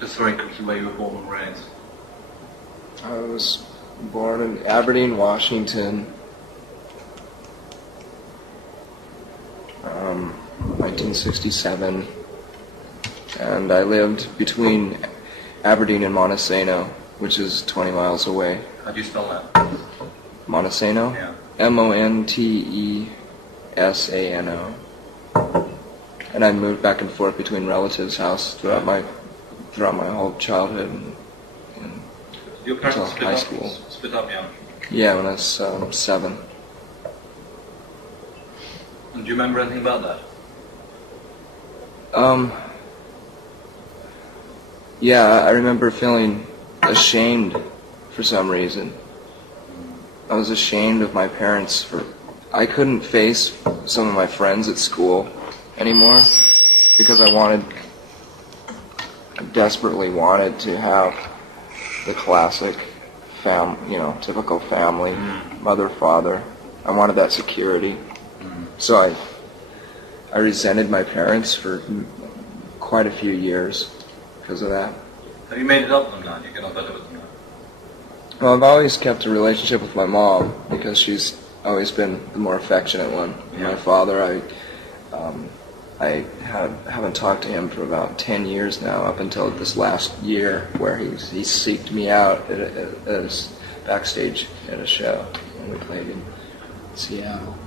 Just very quickly, where you were born and raised. I was born in Aberdeen, Washington, 1967, and I lived between Aberdeen and Montesano, which is 20 miles away. How do you spell that? Montesano? Yeah. Montesano. And I moved back and forth between relatives' house throughout my whole childhood and Your parents until high school. Split up, yeah. Yeah, when I was 7. And do you remember anything about that? Yeah, I remember feeling ashamed for some reason. I was ashamed of my parents I couldn't face some of my friends at school anymore because I desperately wanted to have the classic typical family, mother, father. I wanted that security. So I resented my parents for quite a few years because of that. Have you made it up with them now? Do you get on better with them now? Well, I've always kept a relationship with my mom because she's always been the more affectionate one. Yeah. My father, I haven't talked to him for about 10 years now, up until this last year where he seeked me out as backstage at a show when we played in Seattle.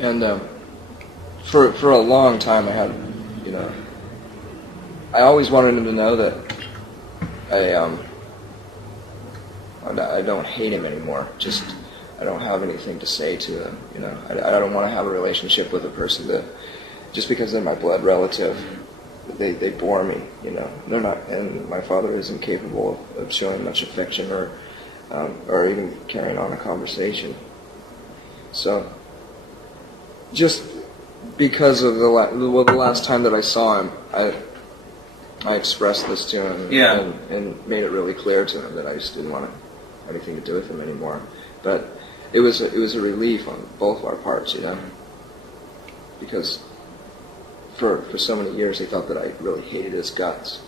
And for a long time I always wanted him to know that I don't hate him anymore. Just I don't have anything to say to him. I don't want to have a relationship with a person that just because they're my blood relative, they bore me. They're not, and my father isn't capable of showing much affection or even carrying on a conversation. So just because of the last time that I saw him, I expressed this to him and made it really clear to him that I just didn't want anything to do with him anymore. But it was a relief on both our parts, because for so many years he thought that I really hated his guts,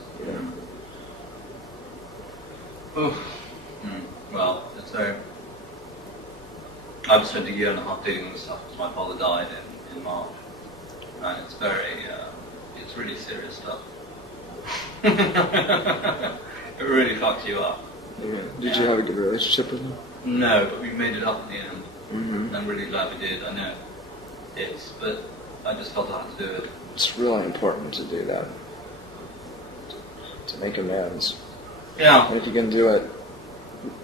Oof. Well, it's I've spent a year and a half dealing with stuff because my father died in March, and it's it's really serious stuff. It really fucks you up. Yeah. Did you have a good relationship with him? No, but we made it up at the end. Mm-hmm. I'm really glad we did. I know but I just felt I had to do it. It's really important to do that, to make amends. Yeah. And if you can do it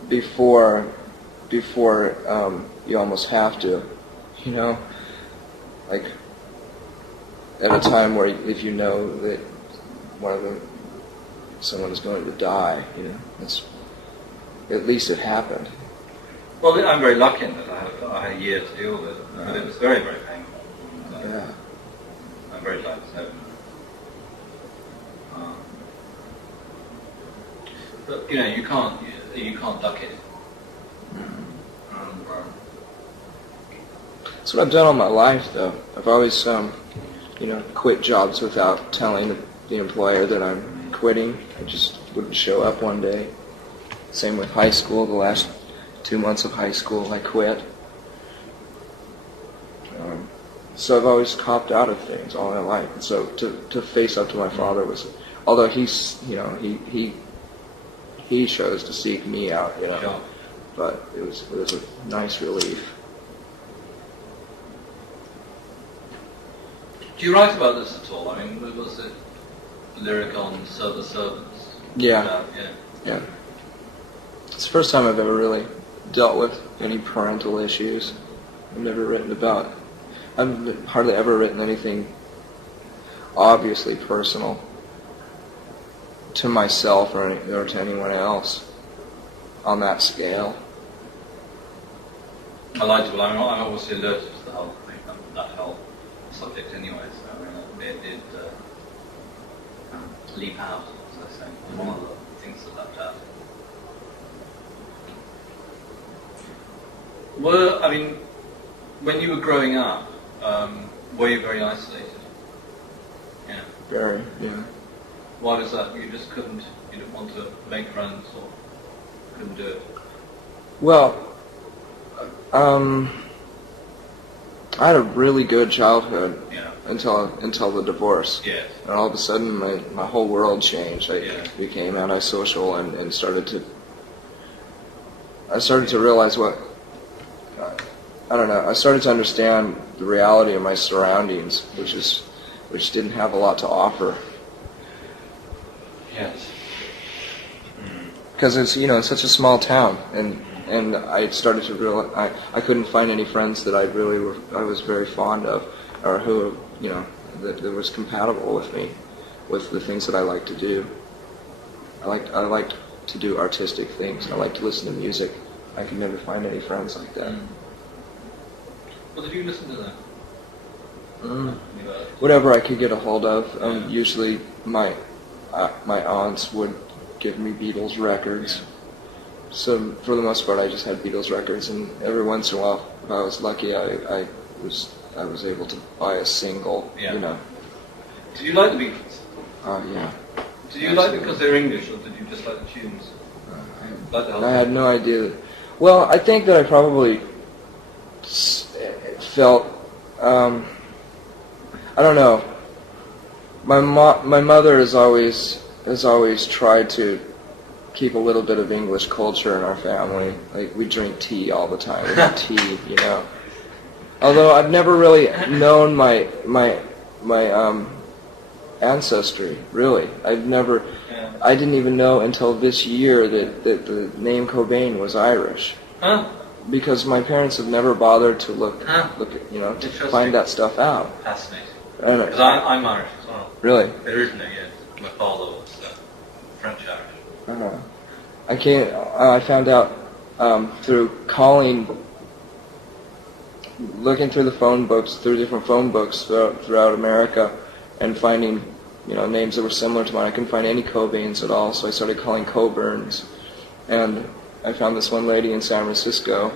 before you almost have to, like at a time where if you know that someone is going to die, it's at least it happened. Well, I'm very lucky in that I had a year to deal with it, but it was very, very painful. Yeah. I'm very glad it's over. But you can't duck it. That's what I've done all my life, though. I've always, quit jobs without telling the employer that I'm quitting. I just wouldn't show up one day. Same with high school. The last 2 months of high school, I quit. So I've always copped out of things all my life. And so to face up to my father was, although he chose to seek me out, Sure. But it was a nice relief. Do you write about this at all? I mean, was it a lyric on Server Servants? Yeah. Yeah. It's the first time I've ever really dealt with any parental issues. I've hardly ever written anything obviously personal to myself or to anyone else on that scale. I like to. I'm obviously allergic to the whole thing, that whole subject anyway. So it did leap out, as I say. One of the things that leapt out. When you were growing up, were you very isolated? Yeah. Very, yeah. Why was that? You just couldn't. You didn't want to make friends, or couldn't do it. Well, I had a really good childhood Yeah. until the divorce. Yes. And all of a sudden, my whole world changed. I Yeah. became antisocial and started to realize what, I don't know, I started to understand the reality of my surroundings, which didn't have a lot to offer. Yes. Because it's such a small town, and I started to realize I couldn't find any friends that I was very fond of, or who that was compatible with me, with the things that I like to do. I liked to do artistic things. I like to listen to music. I could never find any friends like that. What did you listen to then? Whatever I could get a hold of. Usually, my aunts would give me Beatles records. So for the most part, I just had Beatles records, and every once in a while, if I was lucky, I was able to buy a single. Yeah. Did you like the Beatles? Yeah. Did you like it because they're English, or did you just like the tunes? I had no idea. Well, I think that I probably felt. I don't know. My mother has always tried to keep a little bit of English culture in our family. Like, we drink tea all the time. We have tea, Although I've never really known my ancestry, really. I didn't even know until this year that the name Cobain was Irish. Huh? Because my parents have never bothered to look at, to find that stuff out. Fascinating. Because I'm Irish as well. Really? Originally, yes. My father was French Irish. I found out through looking through the phone books, through different phone books throughout America, and finding names that were similar to mine. I couldn't find any Cobains at all, so I started calling Coburns, and I found this one lady in San Francisco,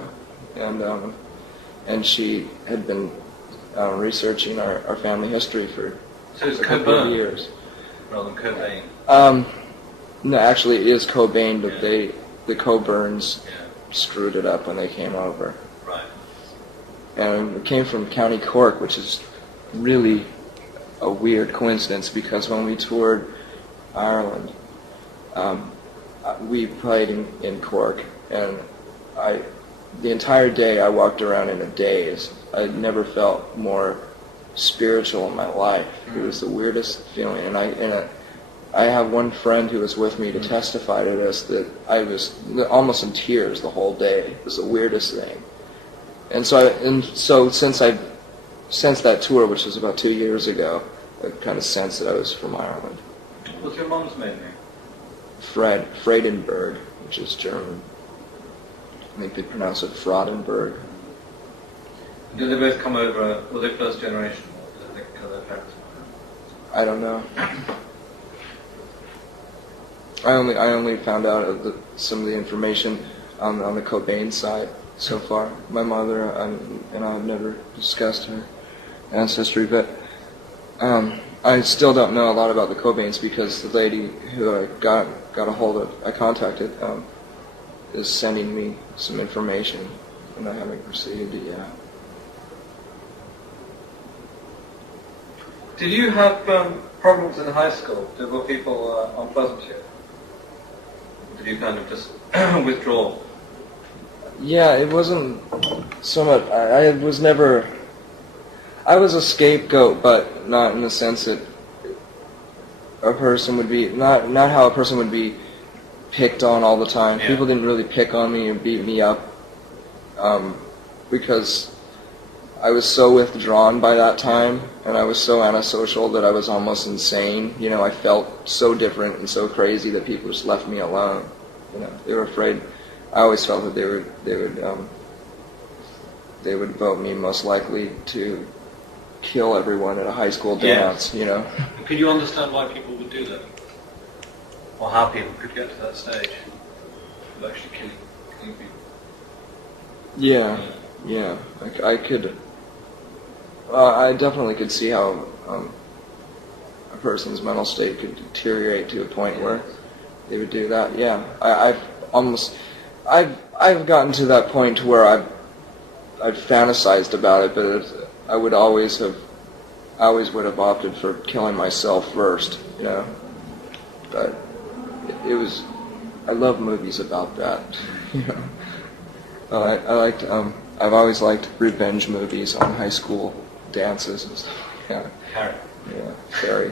and she had been researching our family history for a couple of years. Rather than Cobain. No, actually it is Cobain, but the Coburns screwed it up when they came over. Right. And it came from County Cork, which is really a weird coincidence, because when we toured Ireland, we played in Cork, and the entire day I walked around in a daze. I never felt more spiritual in my life. It was the weirdest feeling, and I have one friend who was with me to testify to this, that I was almost in tears the whole day. It was the weirdest thing. And so since that tour, which was about 2 years ago, I kind of sensed that I was from Ireland. What's your mom's maiden name? Friedenberg, which is German. I think they pronounce it Fraudenberg. Did they both come over? Were they first generation, or did they come their parents? I don't know. I only found out of some of the information on the Cobain side so far. My mother and I have never discussed her ancestry, but I still don't know a lot about the Cobains, because the lady who I got a hold of, I contacted, is sending me some information, and I haven't received it yet. Did you have problems in high school? Were people unpleasant to you? Did you kind of just withdraw? Yeah, it wasn't so much. I was a scapegoat, but not in the sense that a person would be, not how a person would be picked on all the time. Yeah. People didn't really pick on me and beat me up, because I was so withdrawn by that time, and I was so antisocial that I was almost insane. I felt so different and so crazy that people just left me alone. They were afraid. I always felt that they would vote me most likely to kill everyone at a high school dance. Can you understand why people would do that, or how people could get to that stage of actually killing people? Yeah. I could. I definitely could see how a person's mental state could deteriorate to a point where they would do that. Yeah, I've gotten to that point where I've fantasized about it, but I would always have opted for killing myself first, you know. But it was, I love movies about that, you know. I've always liked revenge movies on high school dances and stuff. Yeah. Harry. Yeah, Carrie.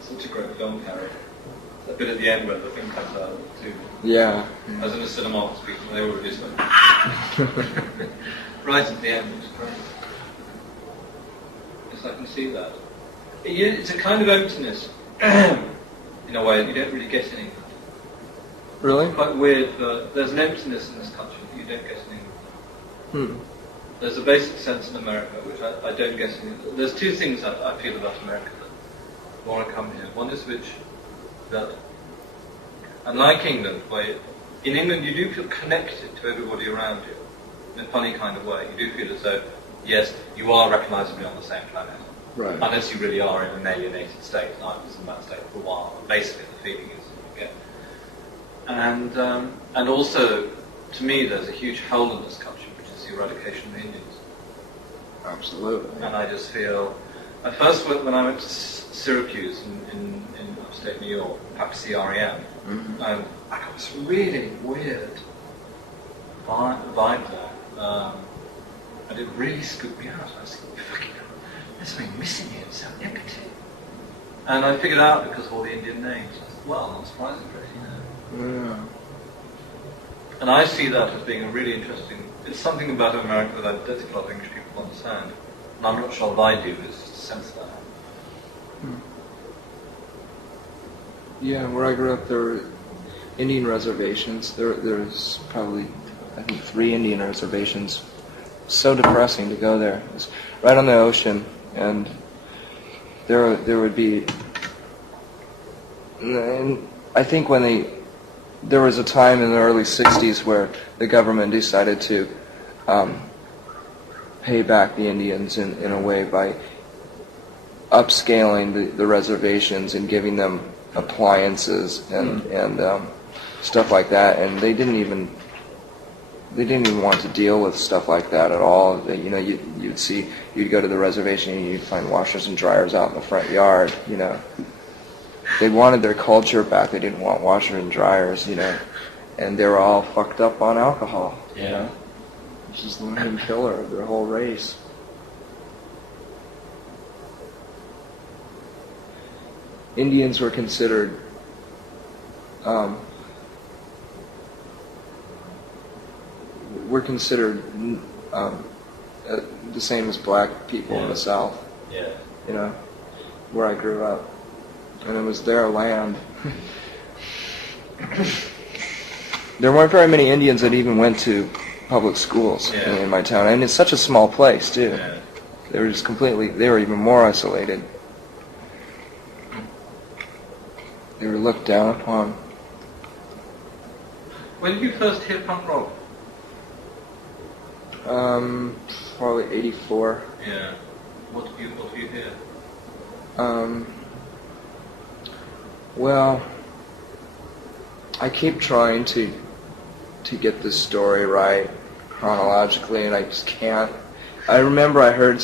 Such a great film, Harry. A bit at the end where the thing comes out too. Yeah. I was in a cinema last week and they were just like, right at the end, it was great. Yes, I can see that. It's a kind of emptiness, in a way, you don't really get anything. Really? Quite weird, but there's an emptiness in this country that you don't get in England. There's a basic sense in America which I don't get in England. There's two things that I feel about America that want to come here. One is that, unlike England, where in England you do feel connected to everybody around you in a funny kind of way. You do feel as though, yes, you are recognisably on the same planet. Right. Unless you really are in an alienated state, and I was in that state for a while. Basically, the feeling is you get. And also, to me, there's a huge hole in this country, which is the eradication of the Indians. Absolutely. And I just feel, at first when I went to Syracuse in upstate New York, back to see REM, I got this really weird vibe there. And it really scooped me out. I was thinking, fucking hell, there's something missing here, it's so empty. And I figured out because of all the Indian names. I thought, well, not surprising, really, you know. Yeah. And I see that as being a really interesting, it's something about America that I don't think a lot of English people understand. And I'm not sure if I do, it's just a sense of that. Yeah, where I grew up, there were Indian reservations. There's probably, I think, 3 Indian reservations. So depressing to go there. It's right on the ocean, and there would be. And I think there was a time in the early '60s where the government decided to pay back the Indians in a way by upscaling the reservations and giving them appliances and stuff like that, and they didn't even want to deal with stuff like that at all. You know, you'd go to the reservation and you'd find washers and dryers out in the front yard. You know, they wanted their culture back. They didn't want washers and dryers. You know, and they were all fucked up on alcohol. Yeah. You know, which is the main killer of their whole race. Indians were considered the same as black people in the South. Yeah. You know, where I grew up, and it was their land. There weren't very many Indians that even went to public schools in my town, and it's such a small place too. Yeah. They were even more isolated. They were looked down upon. When did you first hear punk rock? Probably 84. Yeah. What did you hear? Well, I keep trying to get this story right chronologically, and I just can't. I remember I found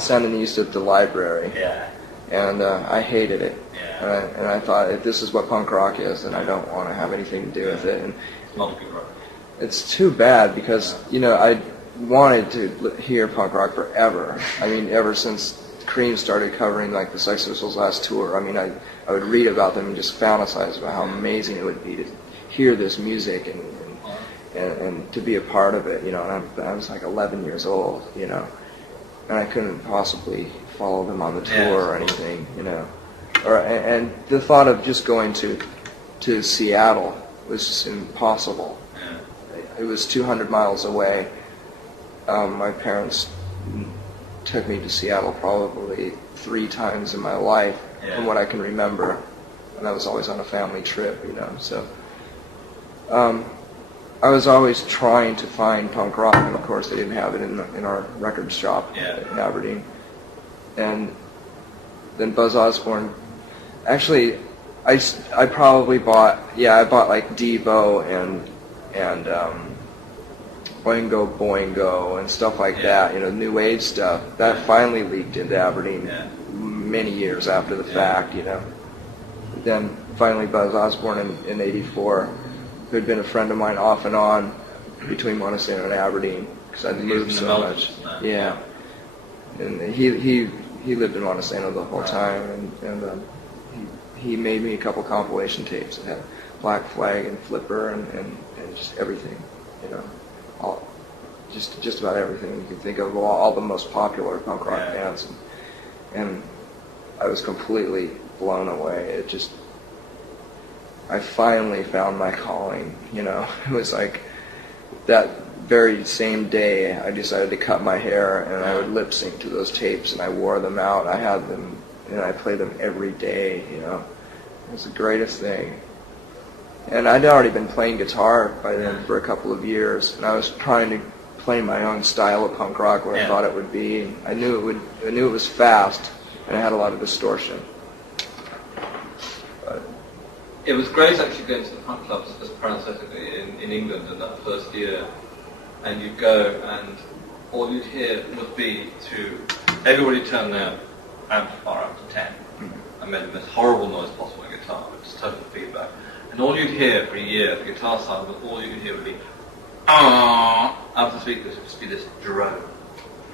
Sandinista at the library. Yeah. And I hated it. Yeah. And I thought, if this is what punk rock is, then I don't want to have anything to do with it. And It's not a good rock. it's too bad because, you know, I wanted to hear punk rock forever. I mean, ever since Cream started covering, like, the Sex Pistols' last tour. I mean, I would read about them and just fantasize about how amazing it would be to hear this music and to be a part of it, you know. And I was like 11 years old, you know, and I couldn't possibly follow them on the tour or anything, you know. And the thought of just going to Seattle was just impossible. It was 200 miles away. My parents took me to Seattle probably 3 times in my life, from what I can remember, and I was always on a family trip, you know. So I was always trying to find punk rock, and of course they didn't have it in our record shop in Aberdeen. And then Buzz Osborne, actually, I probably bought like Devo and Boingo Boingo and stuff like that, new wave stuff. That finally leaked into Aberdeen many years after the fact, Then finally Buzz Osborne in '84, who had been a friend of mine off and on between Montesano and Aberdeen, because I'd moved so much. Yeah. And he lived in Montesano the whole time, and he made me a couple compilation tapes that had Black Flag and Flipper and just everything, all just about everything you can think of, all the most popular punk rock bands, and I was completely blown away. I finally found my calling, It was like that very same day I decided to cut my hair, and I would lip sync to those tapes, and I wore them out. I had them, and I played them every day, It was the greatest thing. And I'd already been playing guitar by then for a couple of years, and I was trying to play my own style of punk rock, what I thought it would be. I knew it was fast, and it had a lot of distortion. But it was great actually going to the punk clubs, just parenthetically, in England in that first year, and you'd go and all you'd hear would be everybody turn their amplifier up to 10 and made the most horrible noise possible on guitar, which is total feedback. And all you'd hear for a year, the guitar side, all you could hear would be out of the speakers, it would just be this drone.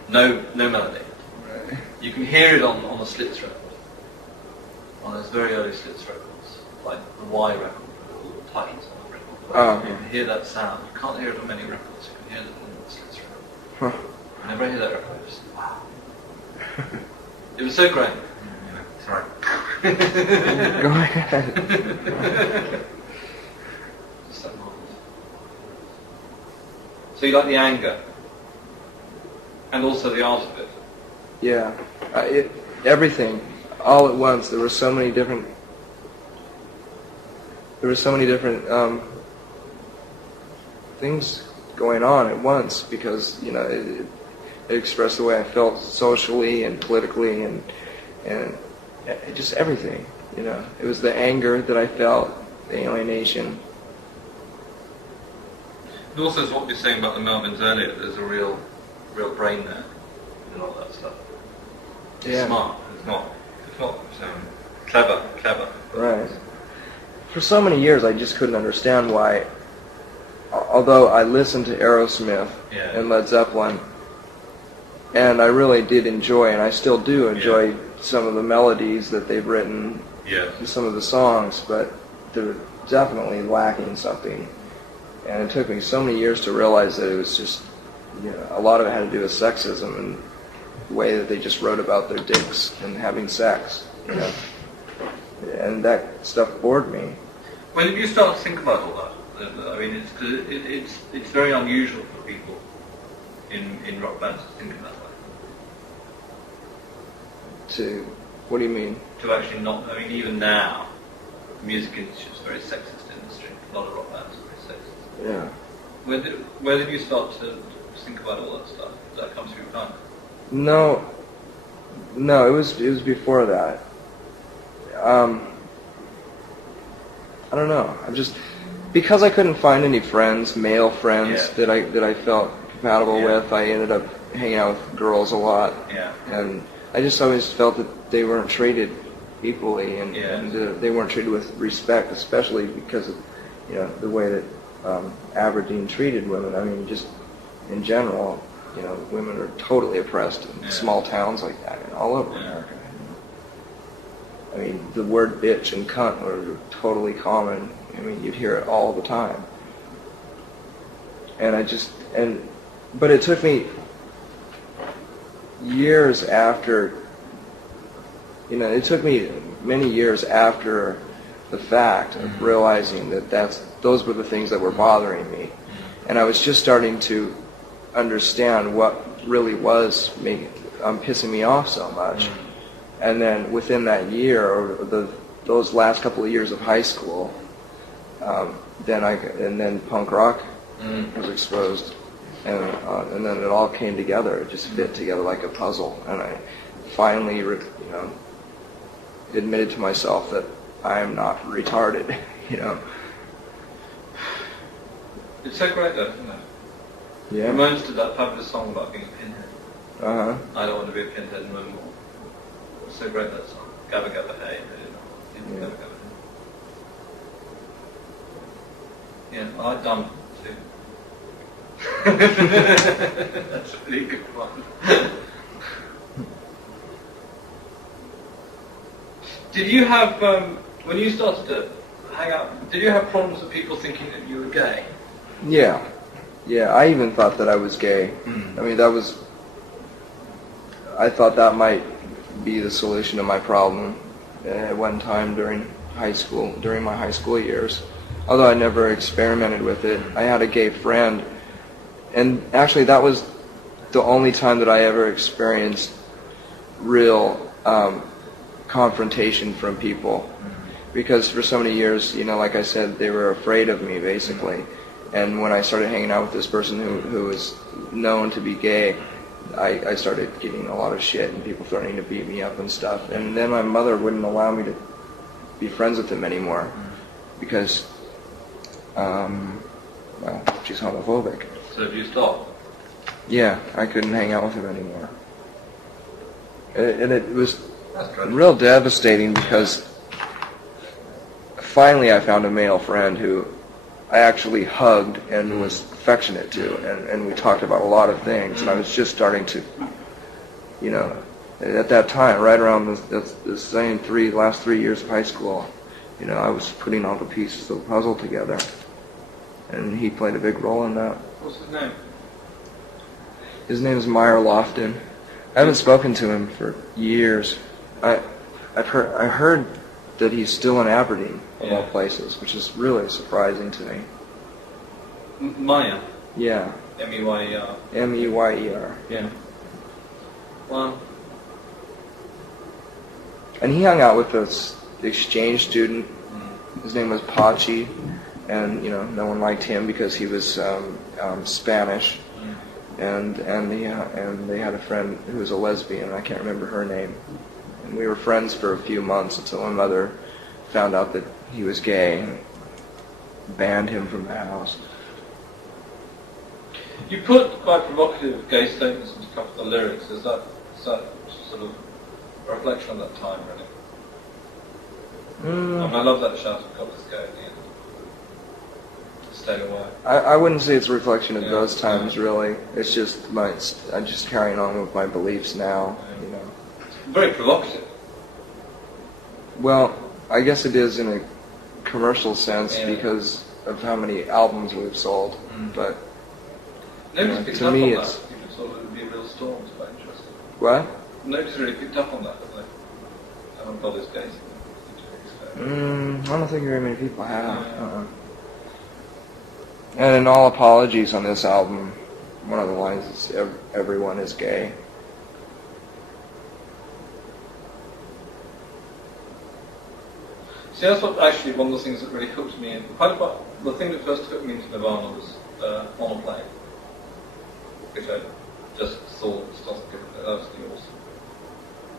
No melody. Right. You can hear it on the Slits record, on those very early Slits records, like the Y record, or the Titans on the record. Oh, you can hear that sound. You can't hear it on many records, you can hear it on the Slits record. Whenever I hear that record, it's just, wow. It was so great. Sorry. Go ahead. Just that moment. So you like the anger, and also the art of it. Yeah, everything, all at once. There were so many different things going on at once, because it expressed the way I felt socially and politically and just everything. It was the anger that I felt, the alienation. And also, what you're saying about the Melvins earlier, there's a real brain there and all that stuff. It's smart. It's not clever. Right. For so many years, I just couldn't understand why, although I listened to Aerosmith and Led Zeppelin, and I really did enjoy, and I still do enjoy some of the melodies that they've written, some of the songs, but they're definitely lacking something. And it took me so many years to realize that it was just, a lot of it had to do with sexism and the way that they just wrote about their dicks and having sex, And that stuff bored me. When did you start to think about all that? I mean, it's very unusual for people in rock bands to think in that way. What do you mean? To actually not, I mean, even now, the music industry is a very sexist industry. A lot of rock bands are very sexist. Yeah. Where did you start to think about all that stuff? Did that come through punk? No, it was before that. I don't know. Because I couldn't find any friends, male friends that I felt compatible with. I ended up hanging out with girls a lot. Yeah. And I just always felt that they weren't treated equally, and they weren't treated with respect, especially because of the way that Aberdeen treated women. I mean, just in general, women are totally oppressed in small towns like that, and all over America. I mean, the word bitch and cunt were totally common. I mean, you'd hear it all the time. And but it took me years after, it took me many years after the fact of realizing that those were the things that were bothering me. And I was just starting to understand what really was pissing me off so much. And then within that year, or those last couple of years of high school, then punk rock was exposed, and then it all came together. It just fit together like a puzzle, and I finally, admitted to myself that I am not retarded. It's so great though, isn't it? Yeah. Reminds to that fabulous song about being a pinhead. I don't want to be a pinhead no more. It's so great, that song. Gabba Gabba Hey. Yeah. Gabba Gabba Hey. Yeah, I like dumb too. That's a really good one. Did you have, when you started to hang out, did you have problems with people thinking that you were gay? Yeah. I even thought that I was gay. I mean, I thought that might be the solution to my problem at one time during my high school years. Although I never experimented with it. I had a gay friend, and actually that was the only time that I ever experienced real confrontation from people. Because for so many years, like I said, they were afraid of me, basically. And when I started hanging out with this person who was known to be gay, I started getting a lot of shit and people threatening to beat me up and stuff. And then my mother wouldn't allow me to be friends with him anymore because, she's homophobic. So have you stopped? Yeah, I couldn't hang out with him anymore. And it was real devastating because finally I found a male friend who I actually hugged and was affectionate to, and we talked about a lot of things, and I was just starting to, at that time, right around the same last 3 years of high school, I was putting all the pieces of the puzzle together, and he played a big role in that. What's his name? His name is Meyer Lofton. I haven't spoken to him for years. I heard that he's still in Aberdeen, of all places, which is really surprising to me. Maya? Yeah. M-E-Y-E-R. M-E-Y-E-R, yeah. Wow. And he hung out with this exchange student. His name was Pachi, and no one liked him because he was Spanish. And they had a friend who was a lesbian. I can't remember her name. And we were friends for a few months until my mother found out that he was gay and banned him from the house. You put quite provocative gay statements into a couple of the lyrics. Is that sort of a reflection of that time, really? I love that shout of God is gay at the end. Stay away. I wouldn't say it's a reflection of those times, really. It's just I'm just carrying on with my beliefs now, Very provocative. Well, I guess it is in a commercial sense because of how many albums we've sold, but nobody's picked to up me on it's... that. You thought it would be a real storm. It's quite interesting. What? Nobody's really picked up on that, have they? I haven't got this gay. I don't think very many people have. And in all apologies on this album, one of the lines is everyone is gay. See, that's what actually one of the things that really hooked me in. The thing that first hooked me into Nirvana was On a Plane, which I just thought was absolutely awesome.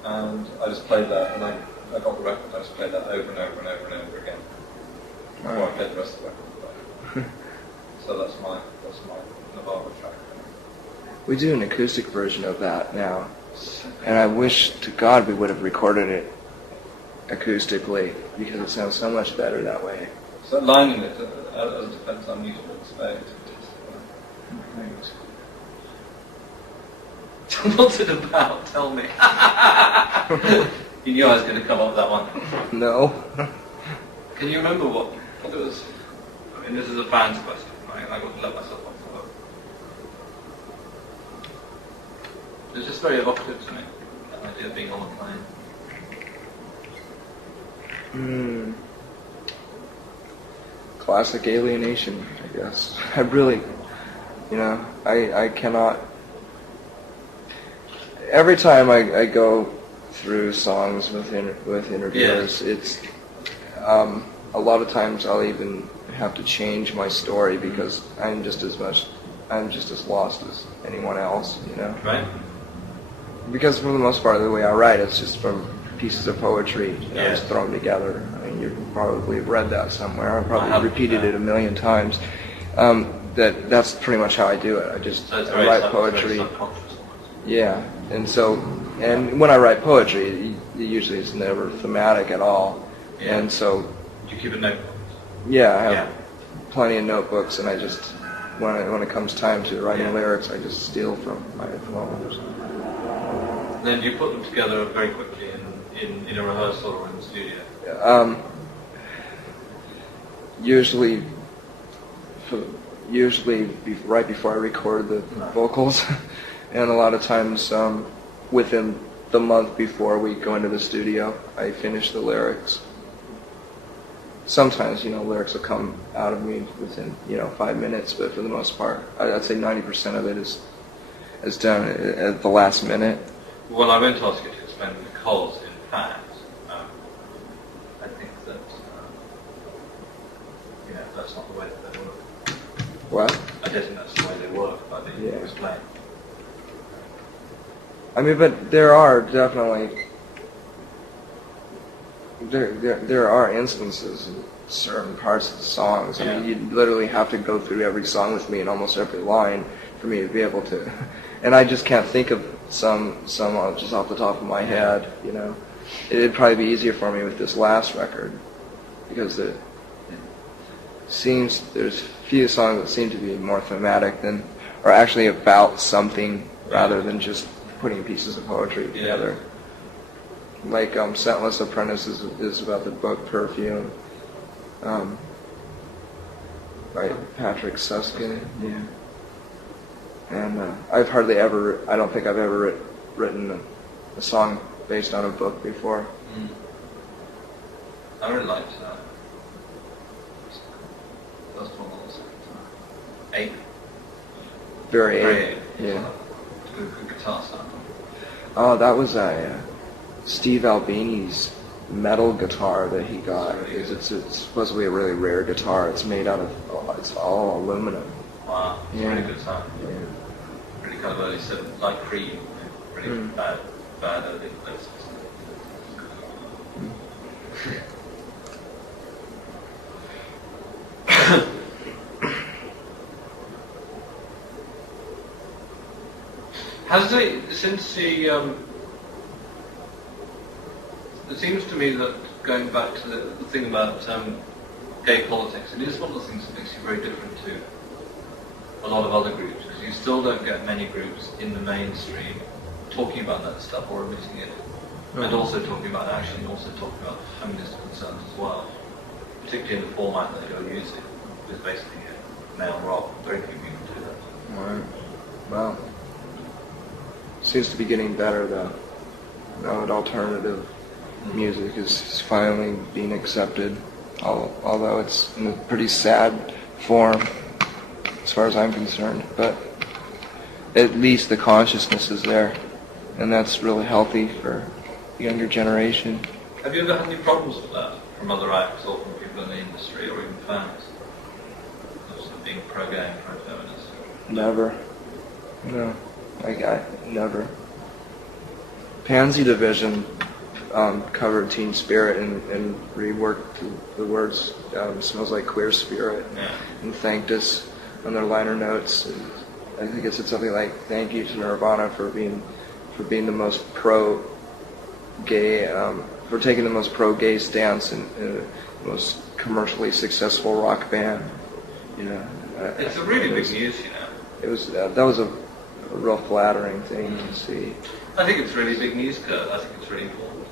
And I just played that, and I got the record, I just played that over and over and over and over again. Before I played the rest of the record. So that's my Nirvana track. We do an acoustic version of that now, and I wish to God we would have recorded it acoustically because it sounds so much better that way. So lining it as a defense, I'm used to expect. What's it about? Tell me. You knew I was going to come up with that one. No. Can you remember what it was? I mean, this is a fan's question. I wouldn't let myself off the hook. It's just very evocative to me, that idea of being on a plane. Classic alienation, I guess. I really, I cannot... Every time I go through songs with interviewers, it's... a lot of times I'll even have to change my story because I'm just as lost as anyone else, you know. Right. Because for the most part, the way I write, it's just from pieces of poetry, you know, Yeah. just thrown together. I mean, you probably have read that somewhere. I've probably repeated it a million times. That's pretty much how I do it. I write poetry. Yeah, and when I write poetry, it usually is never thematic at all. Yeah. And so, Do you keep a notebook? yeah, I have plenty of notebooks, and I just when it comes time to writing lyrics, I just steal from my phone. Then you put them together very quickly in a rehearsal or in the studio. Usually right before I record the vocals, and a lot of times within the month before we go into the studio, I finish the lyrics. Sometimes, lyrics will come out of me within, 5 minutes, but for the most part, I'd say 90% of it is done at the last minute. Well, I won't ask you to explain because, in fact, I think that, that's not the way that they work. What? I don't think that's the way they work, but they explain. I mean, but there are definitely... There are instances in certain parts of the songs. I mean, you literally have to go through every song with me and almost every line for me to be able to. And I just can't think of some just off the top of my head. It'd probably be easier for me with this last record because it seems there's few songs that seem to be more thematic than, or actually about something rather than just putting pieces of poetry together. Like Scentless Apprentice is about the book Perfume, by Patrick Susskind. Yeah. And I don't think I've ever written a song based on a book before. I really liked first one was 8. Very 8. Yeah. Good guitar sound. Oh, that was Steve Albini's metal guitar that he got. It's supposedly a really rare guitar. It's made out of, it's all aluminum. Wow, it's really good sound. Yeah. Really kind of early 70s, like Creed. Really bad early places. It seems to me that going back to the thing about gay politics, it is one of the things that makes you very different to a lot of other groups, because you still don't get many groups in the mainstream talking about that stuff or admitting it, and also talking about action, and also talking about feminist concerns as well, particularly in the format that you're using, which is basically male rock. Very few people do that. Right. Well, seems to be getting better though. Alternative music is finally being accepted, although it's in a pretty sad form as far as I'm concerned. But at least the consciousness is there, and that's really healthy for the younger generation. Have you ever had any problems with that from other acts or from people in the industry or even fans? Of being pro-gay and pro-feminist? Never. No. Never. Pansy Division covered Teen Spirit and reworked the words "smells like queer spirit" and thanked us on their liner notes. And I think it said something like "Thank you to Nirvana for being the most pro-gay, for taking the most pro-gay stance in the most commercially successful rock band." It's a really big news, It was that was a real flattering thing to see. I think it's really big news, Kurt. I think it's really important.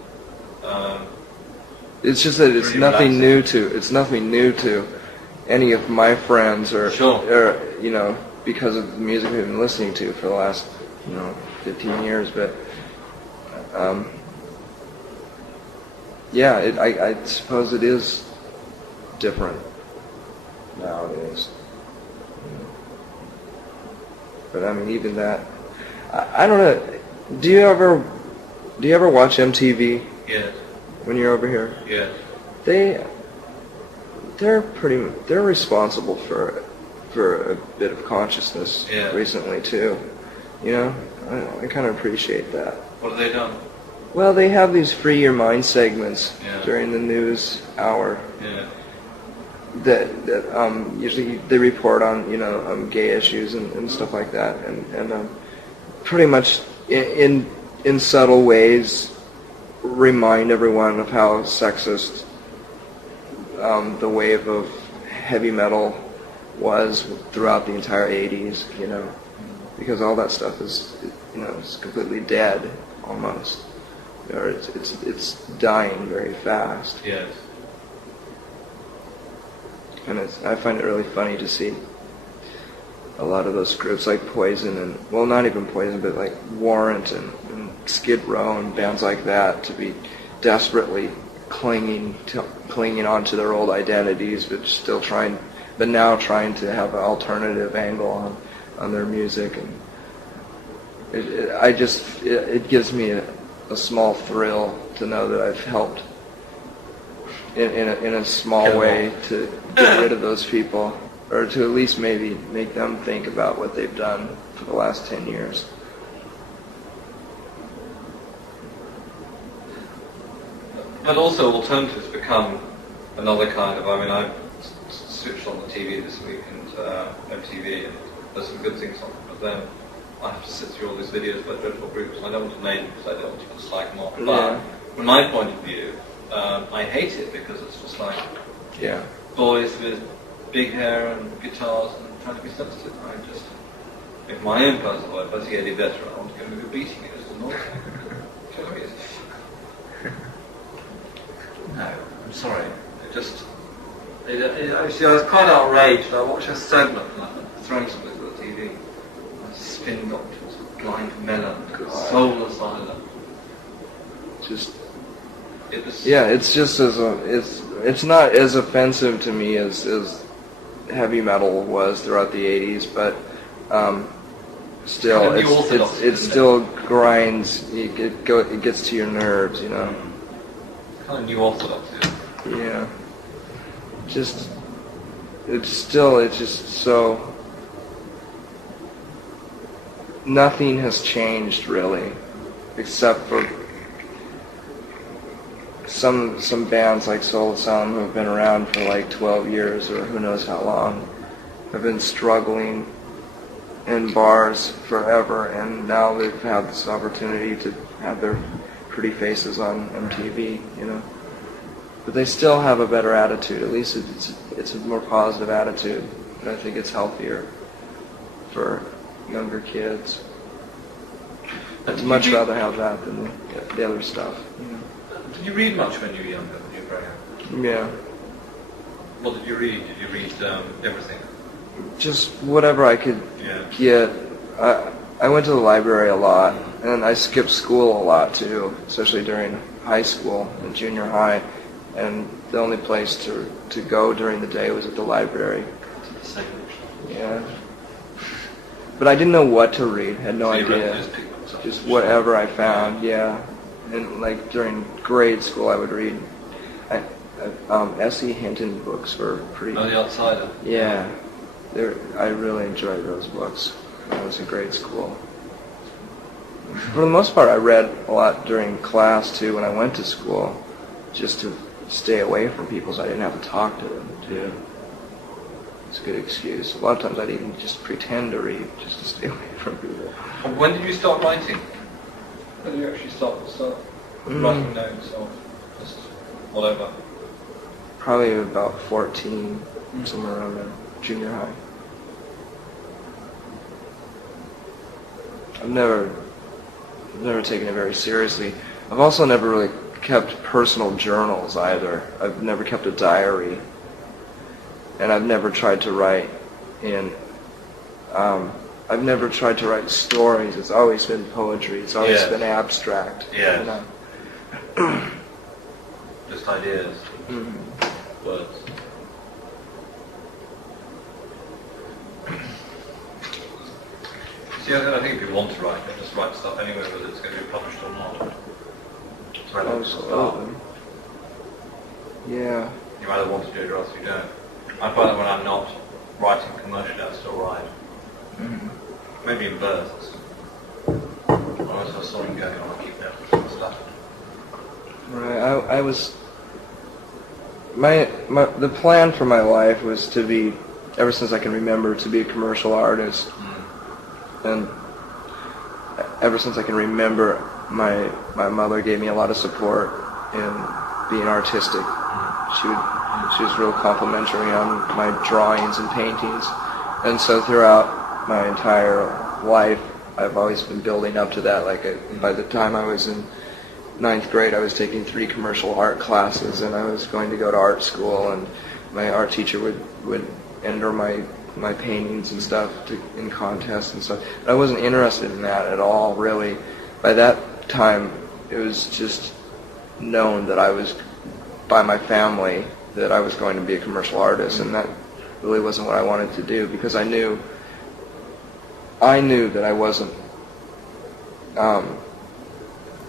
It's just that it's really nothing new to any of my friends or because of the music we've been listening to for the last 15 years. But I suppose it is different nowadays. But I mean, even that, I don't know. Do you ever watch MTV? Yes. When you're over here? Yes. They they're responsible for a bit of consciousness recently too. You know, I kind of appreciate that. What have they done? Well, they have these free your mind segments during the news hour. Yeah. That usually they report on gay issues and stuff like that, and pretty much in subtle ways remind everyone of how sexist the wave of heavy metal was throughout the entire 80s, because all that stuff is completely dead almost, or it's dying very fast. Yes. And I find it really funny to see a lot of those groups like Poison and, well, not even Poison, but like Warrant and Skid Row and bands like that to be desperately clinging onto their old identities, but now trying to have an alternative angle on their music, and it gives me a small thrill to know that I've helped in a small way to get rid of those people, or to at least maybe make them think about what they've done for the last 10 years. But also alternatives become another kind of, I switched on the TV this week and MTV, and there's some good things on it, but then I have to sit through all these videos by dreadful groups, and I don't want to name them because I don't want to slag them off. But from my point of view, I hate it because it's just like boys with big hair and guitars and trying to be sensitive. If my own personal life, if I see Eddie Vedder, I want to go and be beating it just annoys me. No, I'm sorry. I was quite outraged. I watched a segment and I throwing something to the TV. Spin Doctors, Blind Melon, Soulless Island. It's just it's not as offensive to me as heavy metal was throughout the 80s, but still it still grinds. It gets to your nerves, Kind of new orthodox. Yeah. It's just so. Nothing has changed really, except for some bands like Soul Asylum who have been around for like 12 years or who knows how long, have been struggling in bars forever, and now they've had this opportunity to have their pretty faces on MTV, But they still have a better attitude. At least it's a more positive attitude, and I think it's healthier for younger kids. I'd much rather have that than the other stuff. Did you read much when you were younger, when you were growing up? Yeah. What did you read? Did you read everything? Just whatever I could get. I went to the library a lot, and I skipped school a lot too, especially during high school and junior high. And the only place to go during the day was at the library. Yeah. But I didn't know what to read. Had no idea. Just whatever I found. Yeah. And like during grade school, I would read. S.E. Hinton books were pretty. Oh, The Outsider. Yeah. I really enjoyed those books when I was in grade school. For the most part, I read a lot during class too when I went to school, just to stay away from people so I didn't have to talk to them too. It's a good excuse. A lot of times I'd even just pretend to read just to stay away from people. And when did you start writing? When did you actually start writing notes or just whatever? Probably about 14, somewhere around there, junior high. I've never taken it very seriously. I've also never really kept personal journals either. I've never kept a diary, and I've never tried to write I've never tried to write stories. It's always been poetry. It's always been abstract. Yeah. Just ideas. Words. See, I think if you want to write, just write stuff anyway, whether it's going to be published or not. Absolutely. Yeah. You either want to do it or else you don't. I find that when I'm not writing commercially, I still write. Mm-hmm. Maybe in bursts. Unless there's something going on, I keep notes and stuff. Right. I was. The plan for my life was to be, ever since I can remember, to be a commercial artist. And ever since I can remember, my mother gave me a lot of support in being artistic. She was real complimentary on my drawings and paintings. And so throughout my entire life, I've always been building up to that. Like by the time I was in 9th grade, I was taking 3 commercial art classes, and I was going to go to art school, and my art teacher would enter my paintings and stuff in contests and stuff. But I wasn't interested in that at all, really. By that time, it was just known that I was, by my family, that I was going to be a commercial artist, and that really wasn't what I wanted to do, because I knew that I wasn't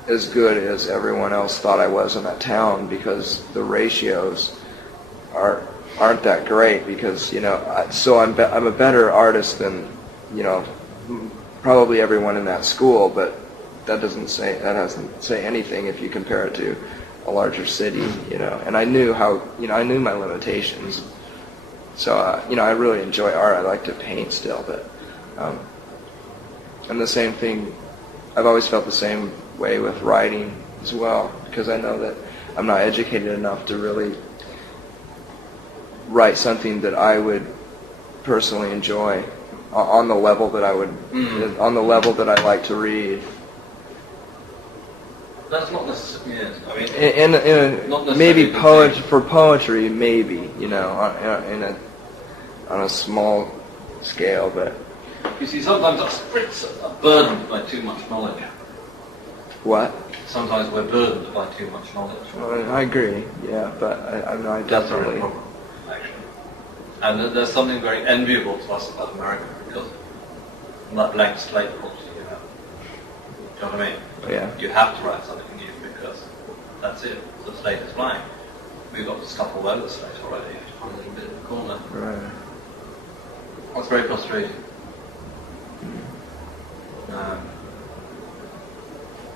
as good as everyone else thought I was in that town, because the ratios aren't that great, because so I'm a better artist than probably everyone in that school, but that doesn't say anything if you compare it to a larger city, and I knew I knew my limitations. So I really enjoy art. I like to paint still, but and the same thing, I've always felt the same way with writing as well, because I know that I'm not educated enough to really write something that I would personally enjoy on the level that on the level that I like to read. That's not necessarily. Yes, I mean, in maybe for poetry, maybe on a small scale, but you see, sometimes our spirits are burdened by too much knowledge. What? Sometimes we're burdened by too much knowledge. Well, I agree, yeah, but I That's a definitely. real problem, actually. And there's something very enviable to us about America, because of that blank slate quality you have. Do you know what I mean? Yeah. You have to write something new, because that's it. The slate is blank. We've got stuff all over the slate already. You have to find a little bit in the corner. Right. That's very frustrating.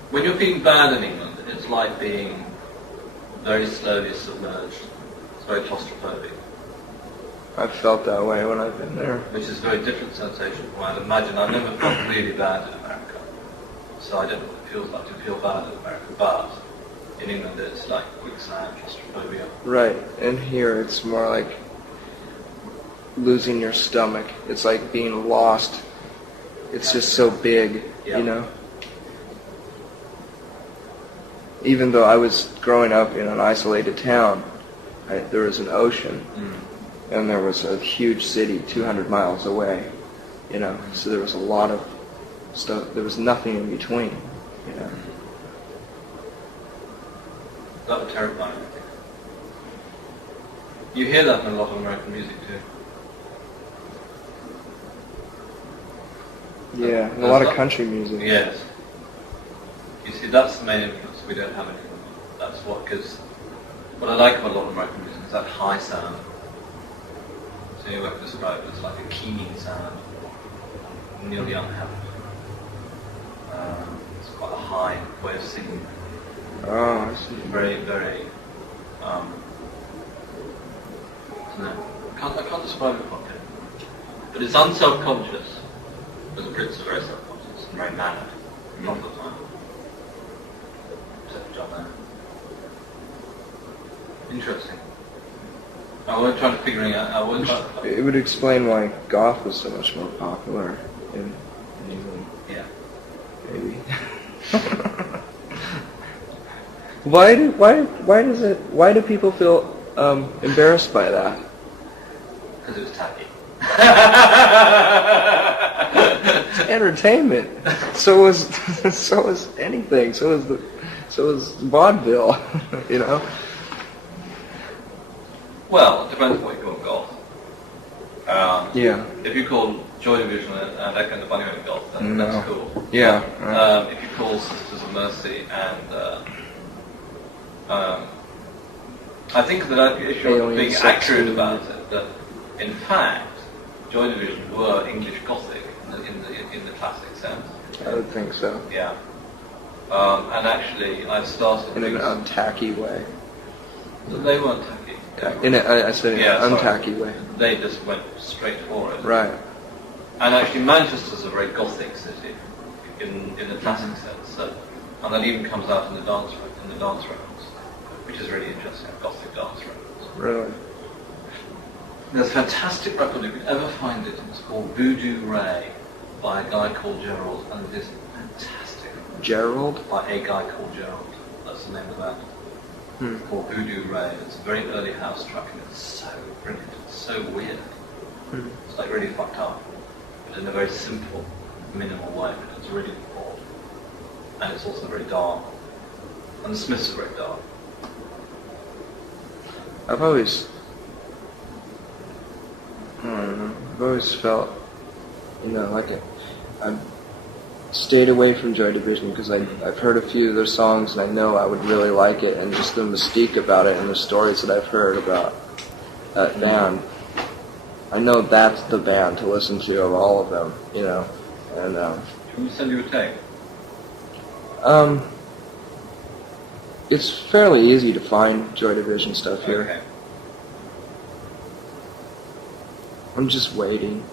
When you're feeling bad in England, it's like being very slowly submerged. It's very claustrophobic. I've felt that way when I've been there. Which is a very different sensation from what I'd imagine. I've never felt really bad in America, so I don't know what it feels like to feel bad in America. But in England, it's like quicksand, claustrophobia. Right, and here it's more like losing your stomach. It's like being lost. It's just so big, Even though I was growing up in an isolated town, there was an ocean, and there was a huge city 200 miles away, So there was a lot of stuff. There was nothing in between, That was terrifying, I think. You hear that in a lot of American music too. Yeah, and a lot of country music. Yes. You see, that's the main influence we don't have anymore. That's what I like about a lot of American music is that high sound. So you might describe it as like a keening sound. Neil Young had it. It's quite a high way of singing. Oh, I see. Very, very. I can't describe it properly. But it's unself-conscious. But the Brits are very self-conscious and very mannered. Not the time. Except for John Lennon. Interesting. I was trying to figure out. It would explain why goth was so much more popular in England. Yeah. Maybe. Why do people feel embarrassed by that? Because it was tacky. It's entertainment. So was anything. So was vaudeville. Well, it depends on what you call golf. Yeah. If you call Joy Division and Echo and the Bunnymen golf, then that's cool. Yeah. Right. If you call Sisters of Mercy and I think that if you're being accurate about it, that in fact, Joy Division were English Gothic in the classic sense. I would think so. Yeah. And actually, I've started in an untacky way. They weren't tacky. I said in an untacky way. They just went straight for it. Right. And actually, Manchester's a very Gothic city in the classic sense, and that even comes out in the dance records, which is really interesting. Gothic dance records. Really. There's a fantastic record if you ever find it. It's called Voodoo Ray by a guy called Gerald, and it is fantastic. Gerald? By a guy called Gerald. That's the name of that. It's called Voodoo Ray. It's a very early house track, and it's so brilliant. It's so weird. It's like really fucked up, but in a very simple, minimal way. But it's really broad, and it's also very dark. And the Smiths are very dark. I've always felt, like I've stayed away from Joy Division because I've heard a few of their songs and I know I would really like it, and just the mystique about it and the stories that I've heard about that band. I know that's the band to listen to of all of them, and Can we send you a tape? It's fairly easy to find Joy Division stuff here. Okay. I'm just waiting.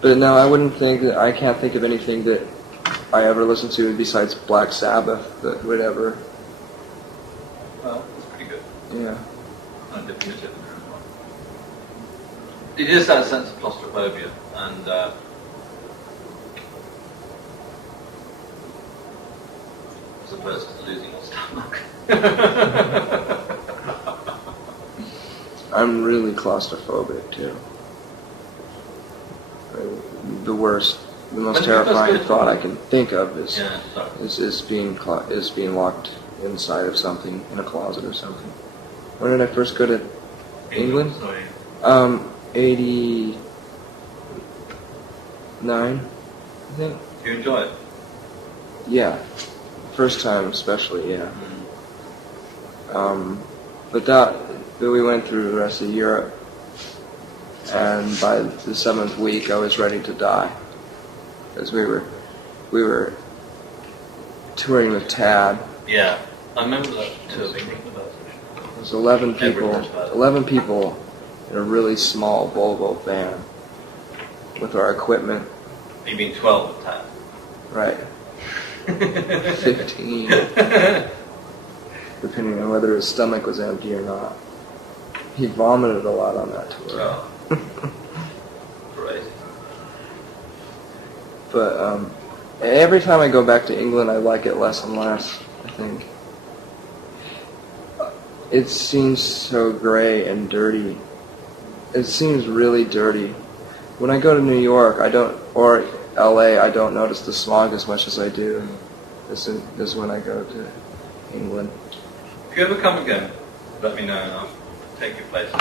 But no, I can't think of anything that I ever listened to besides Black Sabbath that would ever. Well, it's pretty good. Yeah. And definitive. It is that sense of claustrophobia, and as opposed to losing your stomach. I'm really claustrophobic too. The most terrifying thought I can think of is being locked inside of something, in a closet or something. When did I first go to England? Sorry. 89, I think. Do you enjoy it? Yeah. First time especially, yeah. But we went through the rest of Europe, and by the 7th week I was ready to die. Because we were touring with Tad. Yeah. I remember that tour being written about it. It was 11 people in a really small Volvo van with our equipment. You mean 12 at Right. 15. Depending on whether his stomach was empty or not. He vomited a lot on that tour. Oh. Crazy. But every time I go back to England, I like it less and less, I think. It seems so gray and dirty. It seems really dirty. When I go to New York, or LA, I don't notice the smog as much as I do as when I go to England. If you ever come again, let me know and I'll take you places.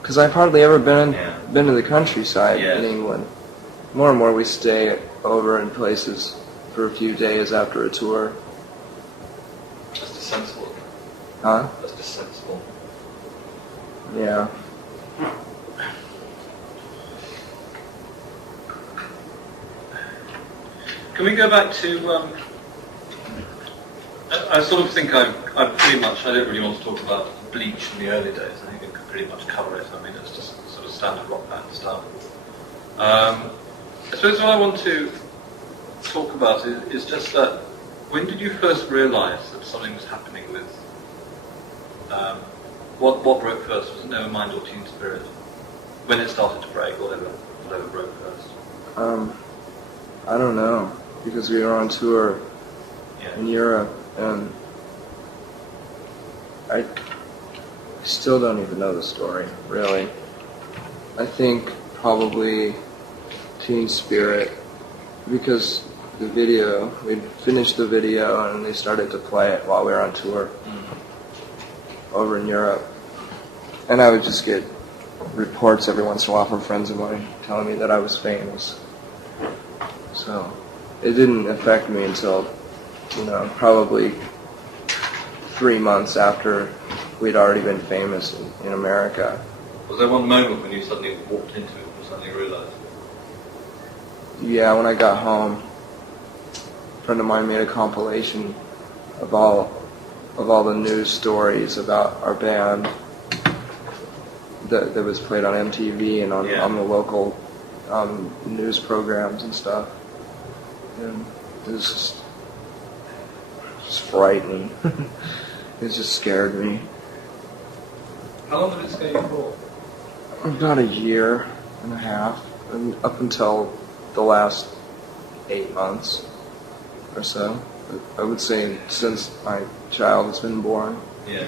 Because I've hardly ever been to the countryside Yes. in England. More and more we stay over in places for a few days after a tour. That's just sensible. Huh? That's just sensible. Yeah. Can we go back to? I sort of think I don't really want to talk about Bleach in the early days. I think I could pretty much cover it. I mean, it's just sort of standard rock band stuff. I suppose what I want to talk about is just that. When did you first realise that something was happening with? What broke first? Was it Nevermind or Teen Spirit? When it started to break, whatever broke first. I don't know, because we were on tour in Europe, and I still don't even know the story, really. I think probably Teen Spirit, because we'd finished the video and they started to play it while we were on tour over in Europe. And I would just get reports every once in a while from friends of mine telling me that I was famous. So it didn't affect me until, probably 3 months after we'd already been famous in America. Was there one moment when you suddenly walked into it and suddenly realised? Yeah, when I got home, a friend of mine made a compilation of all the news stories about our band that was played on MTV and on the local news programs and stuff. And it was just frightening. It just scared me. How long did it scare you for? About a year and a half, and up until the last 8 months or so. I would say since my child has been born. Yeah.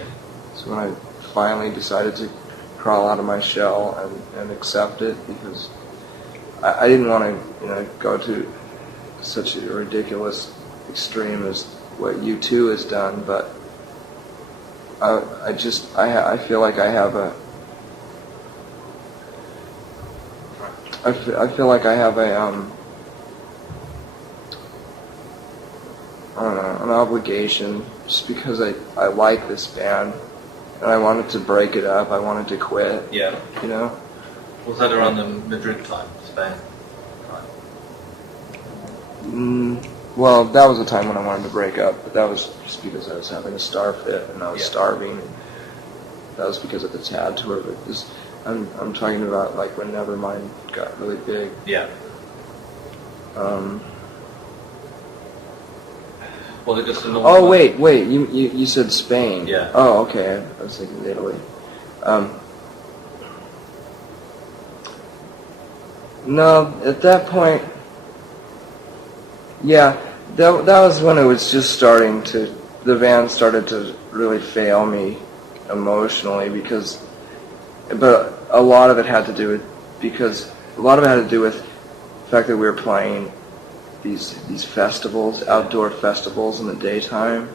So when I finally decided to crawl out of my shell and accept it, because I didn't want to, go to such a ridiculous extreme as what U2 has done, but I feel like I have I feel like I have a I don't know, an obligation, just because I like this band and I wanted to break it up. I wanted to quit. Yeah. Was that around the Madrid time, Spain time? Well, that was the time when I wanted to break up, but that was just because I was having a star fit and I was starving. That was because of the Tad tour. But this, I'm talking about like when Nevermind got really big. Yeah. Was it just a normal? Oh wait, you said Spain. Yeah. Oh, okay. I was thinking Italy. No, at that point, yeah, that was when it was just starting to. The band started to really fail me emotionally but a lot of it had to do with the fact that we were playing these festivals, outdoor festivals in the daytime.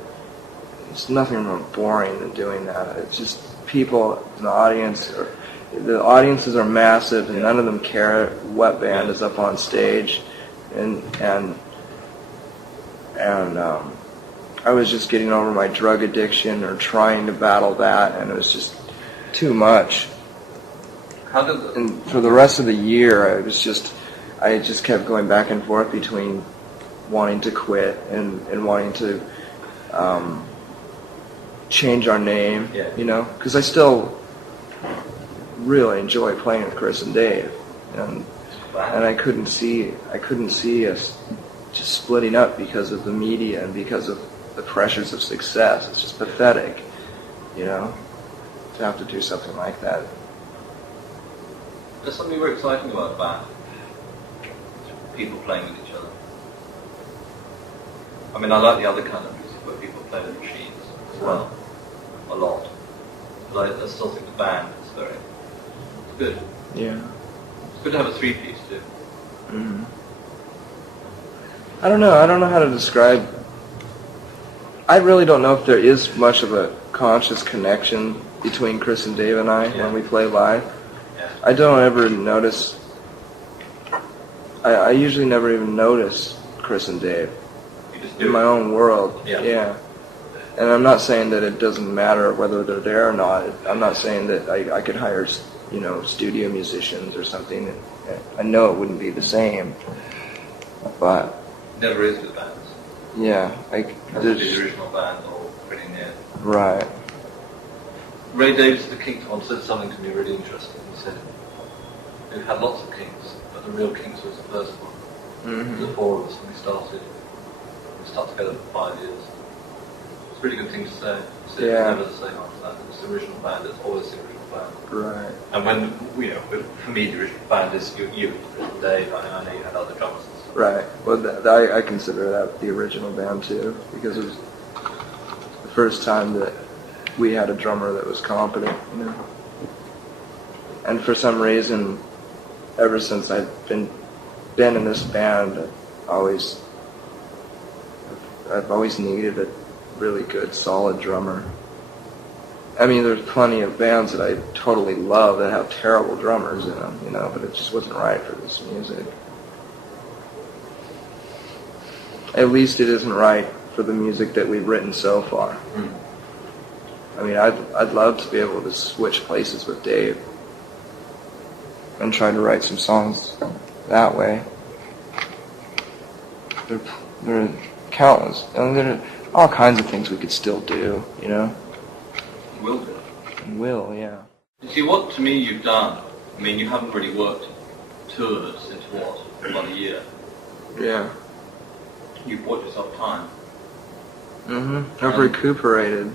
There's nothing more boring than doing that. It's just people in the audience. The audiences are massive, and none of them care what band is up on stage, and I was just getting over my drug addiction or trying to battle that, and it was just too much. And for the rest of the year, I just kept going back and forth between wanting to quit and wanting to change our name, because I still really enjoy playing with Chris and Dave, and I couldn't see us just splitting up because of the media and because of the pressures of success. It's just pathetic, to have to do something like that. There's something very exciting about a band. People playing with each other. I mean, I like the other kind of music where people play with machines as well, a lot. But I still think the band is it's good. Yeah. It's good to have a three-piece too. Mm-hmm. I don't know how to describe. I really don't know if there is much of a conscious connection between Chris and Dave and I when we play live. Yeah. I don't ever notice. I usually never even notice Chris and Dave in my own world. Yeah. And I'm not saying that it doesn't matter whether they're there or not. I'm not saying that I could hire, studio musicians or something. I know it wouldn't be the same, but never is with bands. Yeah, the original band or pretty near. Right. Ray Davies of the Kinks once said something to me really interesting. He said, "We've had lots of Kinks, but the real Kinks was the first one. Mm-hmm. The four of us when we started. We stuck together for 5 years." It's a really good thing to say. It's never the same after that. It's the original band. It's always the original band. Right. And when for me, the original band is you, Chris and Dave. I know you had other drummers. Right. Well, I consider that the original band too, because it was the first time that we had a drummer that was competent, And for some reason, ever since I've been in this band, I've always needed a really good, solid drummer. I mean, there's plenty of bands that I totally love that have terrible drummers in them, but it just wasn't right for this music. At least it isn't right for the music that we've written so far. I mean, I'd love to be able to switch places with Dave and try to write some songs that way. There are countless, and there are all kinds of things we could still do, you know? Will do. Will, yeah. You see, what to me you've done, I mean, you haven't really worked tours since what, about a year. Yeah. You've bought yourself time. I've recuperated.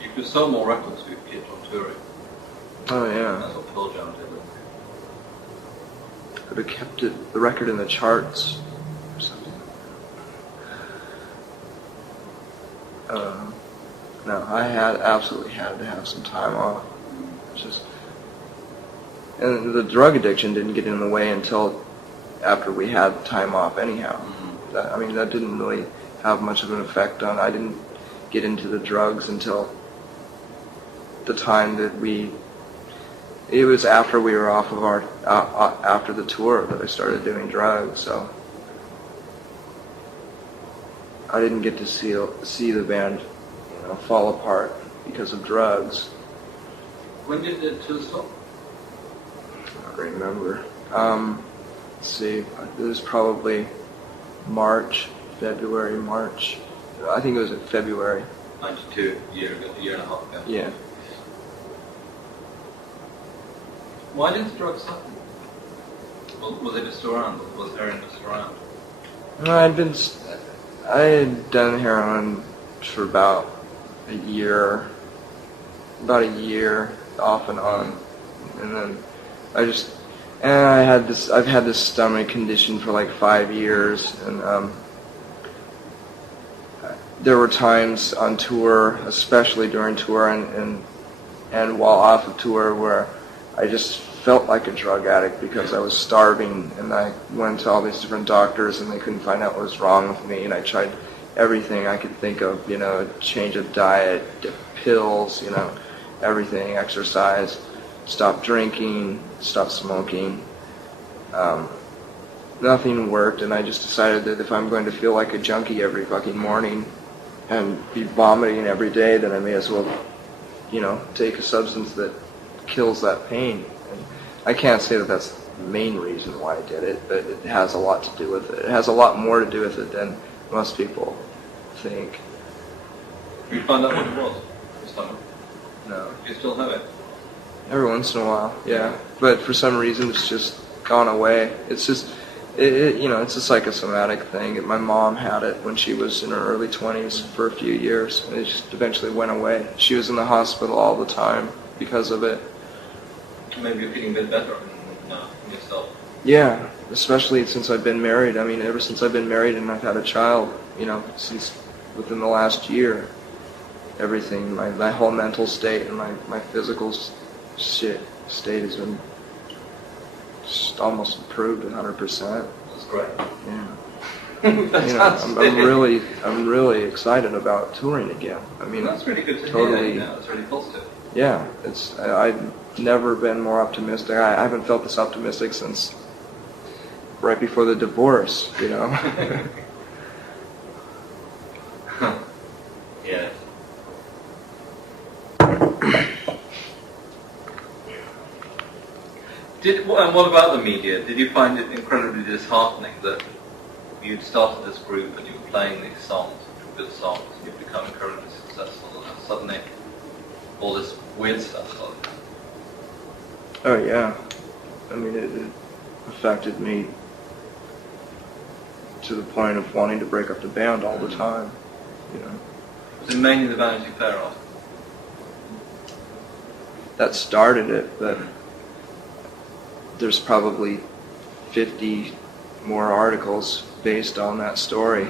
You could sell more records if you kept on touring. Oh, yeah. That's what Pearl Jam did. Could have kept the record in the charts or something. No, I absolutely had to have some time off. And the drug addiction didn't get in the way until after we had time off anyhow. I mean, that didn't really have much of an effect on. I didn't get into the drugs until the time that it was after we were off of after the tour that I started doing drugs, so I didn't get to see the band, fall apart because of drugs. When did the tour stop? I don't remember. Let's see, it was probably February, March. I think it was in February. 92, a year and a half ago. Yeah. Why did the drugs stop? Was it just around? Was heroin just around? No, I had done heroin for about a year, off and on, and then I've had this stomach condition for like 5 years, and there were times on tour, especially during tour and while off of tour, where I just felt like a drug addict because I was starving, and I went to all these different doctors and they couldn't find out what was wrong with me, and I tried everything I could think of, change of diet, pills, everything, exercise, stop drinking, stop smoking. Nothing worked, and I just decided that if I'm going to feel like a junkie every fucking morning and be vomiting every day, then I may as well, take a substance that kills that pain. And I can't say that that's the main reason why I did it, but it has a lot to do with it. It has a lot more to do with it than most people think. Did you find out what it was? The stomach? No. Do you still have it? Every once in a while, yeah. But for some reason, it's just gone away. It's just, it's a psychosomatic thing. My mom had it when she was in her early 20s for a few years, and it just eventually went away. She was in the hospital all the time because of it. Maybe you're feeling a bit better yourself. Yeah, especially since I've been married. I mean, ever since I've been married and I've had a child, since within the last year, everything, my whole mental state and my physical state has been just almost improved 100%. That's great. Yeah. I'm really excited about touring again. I mean, that's really good to totally, hear. It's really positive. Yeah, I've never been more optimistic. I haven't felt this optimistic since right before the divorce, Yeah. And what about the media? Did you find it incredibly disheartening that you'd started this group and you were playing these songs, which were good songs, and you'd become incredibly successful, and then suddenly all this weird stuff started? Oh yeah, I mean it affected me to the point of wanting to break up the band all the time, Was it mainly the Vanity Fair article? That started it, but there's probably 50 more articles based on that story,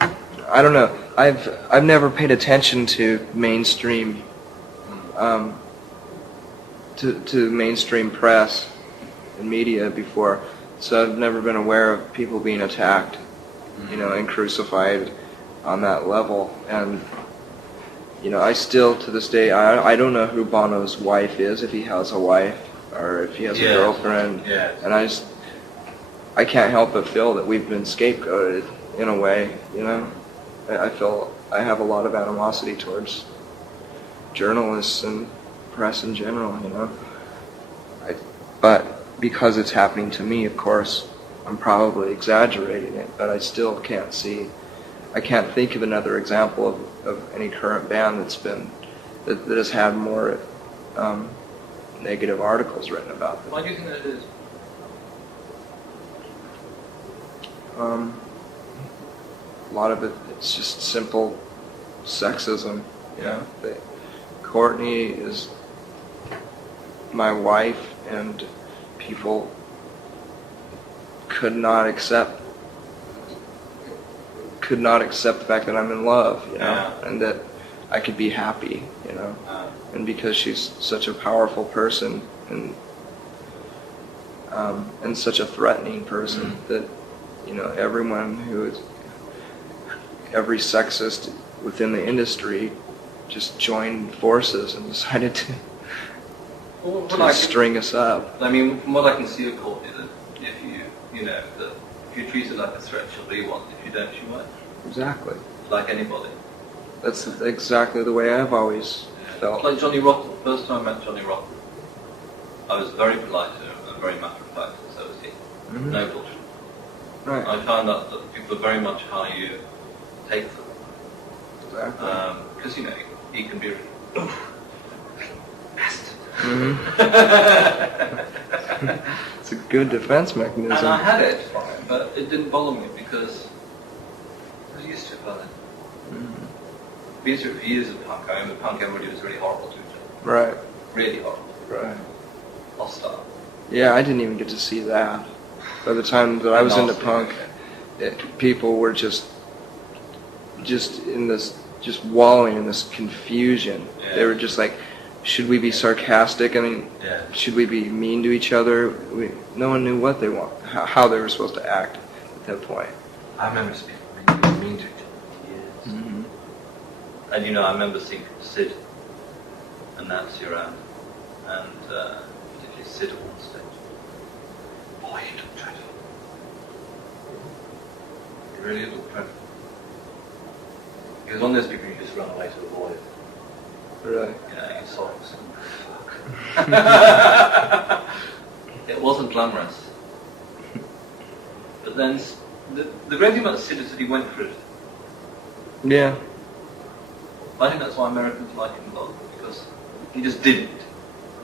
I don't know. I've never paid attention to mainstream to mainstream press and media before, so I've never been aware of people being attacked, and crucified on that level. And I still, to this day, I don't know who Bono's wife is, if he has a wife or if he has a girlfriend. Yes. And I can't help but feel that we've been scapegoated in a way, you know. I feel I have a lot of animosity towards journalists and press in general, you know. But because it's happening to me, of course, I'm probably exaggerating it, but I still can't think of another example of any current band that has had more negative articles written about them. Why do you think that is? A lot of it's just simple sexism, you know. Courtney is my wife, and people could not accept the fact that I'm in love, you know, and that I could be happy, you know. And because she's such a powerful person and such a threatening person, that, you know, every sexist within the industry just joined forces and decided to string us up. I mean, from what I can see of Courtney, that if you treat her like a threat, she'll be one. If you don't, she won't. Exactly. Like anybody. That's exactly the way I've always felt. Like Johnny Rotten. The first time I met Johnny Rotten, I was very polite to him and very matter of fact, and so was he. Mm-hmm. No bullshit. Right. I found out that people are very much how you take them. Exactly. Because, you know, he can be Mm-hmm. It's a good defense mechanism. And I had it from him, but it didn't bother me because I was used to it by then. Mm-hmm. Been through it for years of punk. I remember punk, everybody was really horrible to each other. Right. Really horrible. Right. Hostile. Yeah, I didn't even get to see that. By the time that I was into punk, people were just in this, just wallowing in this confusion. Yeah. They were just like, should we be sarcastic? I mean, should we be mean to each other? No one knew what they want, how they were supposed to act at that point. I remember people being mean to each other for years. Mm-hmm. And, you know, I remember seeing Sid and Nancy around, and particularly Sid at one stage. Boy, he looked dreadful. He really looked dreadful. He was one of those people you just run away to avoid. Really? You know, you saw him fuck. It wasn't glamorous. But then, the great thing about Sid is that he went for it. Yeah. I think that's why Americans like him a lot, because he just didn't.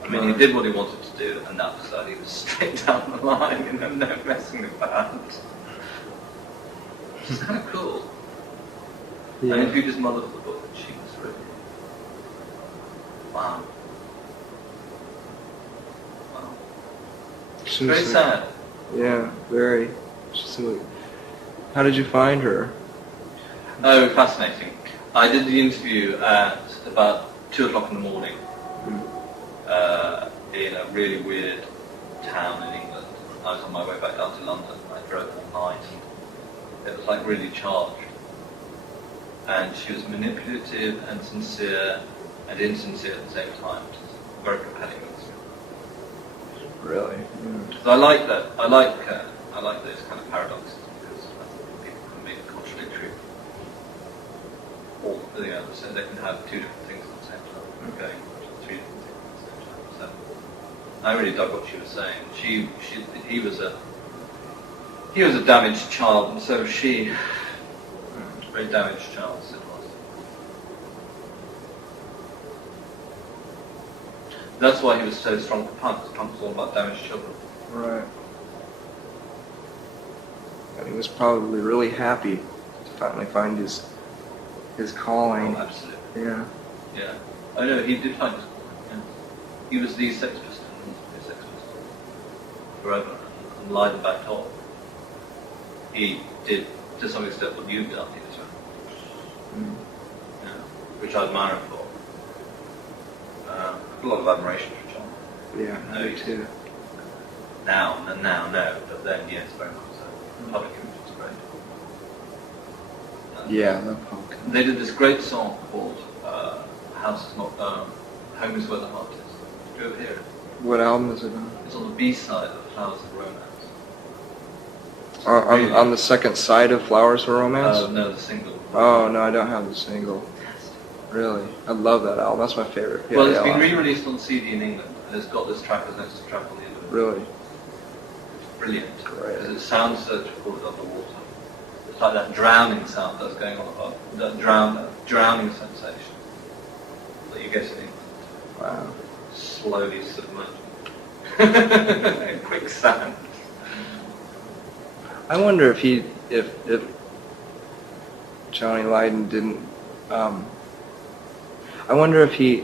I mean, he did what he wanted to do, and that was that. He was straight down the line, you know, no messing about. It's kind of cool. Yeah. I interviewed his mother for the book, and she was really... Wow. She Very was sad. Yeah, very. How did you find her? Oh, fascinating. I did the interview at about 2 o'clock in the morning in a really weird town in England. I was on my way back down to London. I drove all night. It was like really charged. And she was manipulative and sincere and insincere at the same time. It was very compelling. Really? So I like that. I like those kind of paradoxes, because I think people can be contradictory. Or, you know, so they can have two different things at the same time, going three different things at the same time. So I really dug what she was saying. He was a damaged child, and so was she. A very damaged child, Sid was. That's why he was so strong for punk, because punk was all about damaged children. Right. And he was probably really happy to finally find his calling. Oh, absolutely. Yeah. Yeah. I know, he did find his calling. Yeah. He was the Sex Pistol, the Sex Pistol, forever, and lied and backed off. He did, to some extent, what you've done, he was right. Yeah. Which I admire him for. A lot of admiration for John. Yeah, me too. Now, no, but then, yes, very much so. Public image was great. Yeah, that punk. They did this great song called House is Not Home is Where the Heart Is. Did you ever hear it? What album is it on? It's on the B-side of Flowers of Romance. On the second side of Flowers for Romance? No, the single. Oh, no, I don't have the single. Really? I love that album. That's my favorite. Well, it's been re-released on CD in England, and it's got this track as an extra track on the end of it. Really? It's brilliant. Great. Because it sounds so recorded underwater. It's like that drowning sound that's going on above. That drowning sensation that you get in England. Wow. Slowly submerged. Quicksand. I wonder if Johnny Lydon didn't. I wonder if he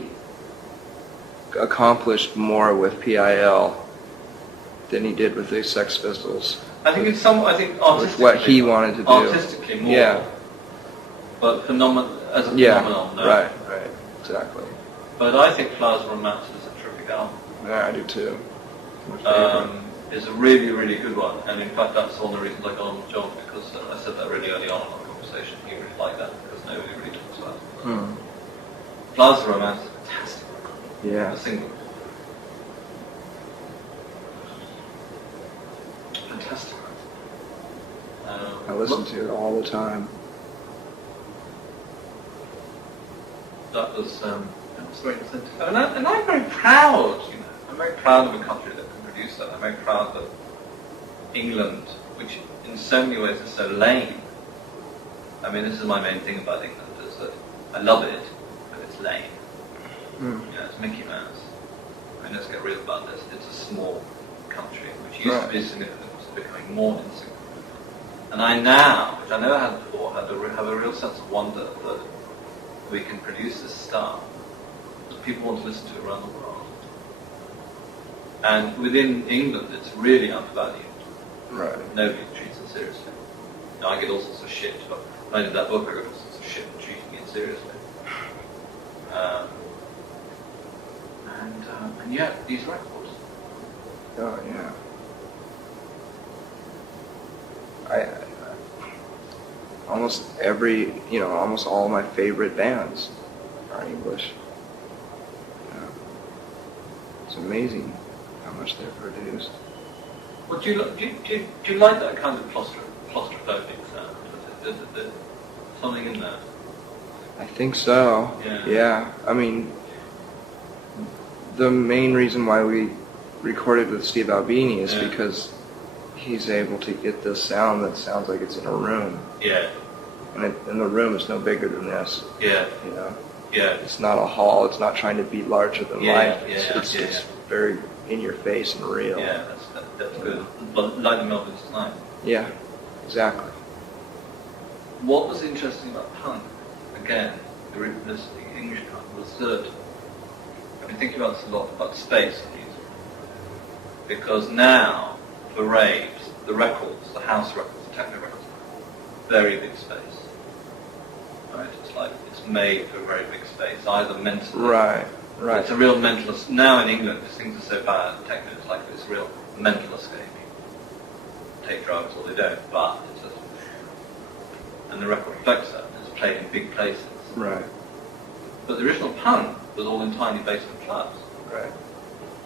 accomplished more with PIL than he did with the Sex Pistols. I think it's artistically. With what he wanted to do. Artistically more. Yeah. But as a phenomenon, no. Right, exactly. But I think Flowers of Romance is a terrific album. Yeah, I do too. It's a really, really good one, and in fact that's one of the reasons I got on the job, because I said that really early on in our conversation. He really liked that, because nobody really talks about it. Flowers of Romance is fantastic. Yeah. A single. Fantastic. I listen to it all the time. That was very incentive. And I'm very proud, I'm very proud of a country that can produce that. I'm very proud that England, which in so many ways is so lame. I mean, this is my main thing about England, is that I love it, but it's lame. It's Mickey Mouse. I mean, let's get real about this. It's a small country, which used to be significant, is becoming more insignificant. And I now, which I never had before, have a real sense of wonder that we can produce this stuff that people want to listen to around the world. And within England, it's really undervalued. Right. Nobody treats it seriously. Now, I get all sorts of shit, but when I did that book, I got all sorts of shit for treating it seriously. And yet, these records. Oh, yeah. Almost almost all of my favorite bands are English. It's amazing how much they've produced. Well, do you like that kind of claustrophobic sound? Is there something in there? I think so. Yeah. I mean, the main reason why we recorded with Steve Albini is because he's able to get this sound that sounds like it's in a room. Yeah. And the room is no bigger than this. Yeah. Yeah. It's not a hall. It's not trying to be larger than life. It's very in your face and real. Yeah, that's good. But like the Melvins tonight. Yeah, exactly. What was interesting about punk, again, the English punk, was that I've been thinking about this a lot, about space in music. Because now, for raves, the records, the house records, the techno records, very big space. Right? It's like it's made for a very big space, either mentally. Right. It's a real mental. Now in England, because things are so bad, techno is like this real mental escape. Take drugs or they don't, but it's and the record reflects that. It's played in big places. Right. But the original punk was all in tiny basement clubs. Right.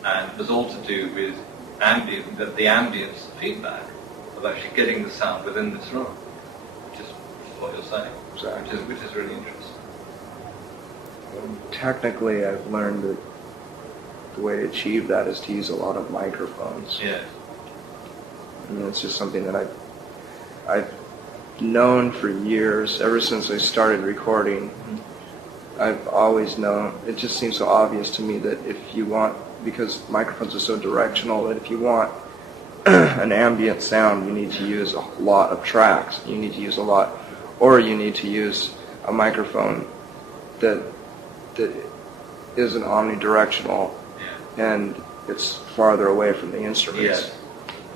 And it was all to do with the ambience feedback of actually getting the sound within this room, which is what you're saying. Exactly. Which is really interesting. Technically, I've learned that the way to achieve that is to use a lot of microphones. Yeah. I mean, it's just something that I've known for years, ever since I started recording. I've always known, it just seems so obvious to me that if you want, because microphones are so directional, that if you want an ambient sound, you need to use a lot of tracks. You need to use a lot, or you need to use a microphone that isn't omnidirectional, and it's farther away from the instruments.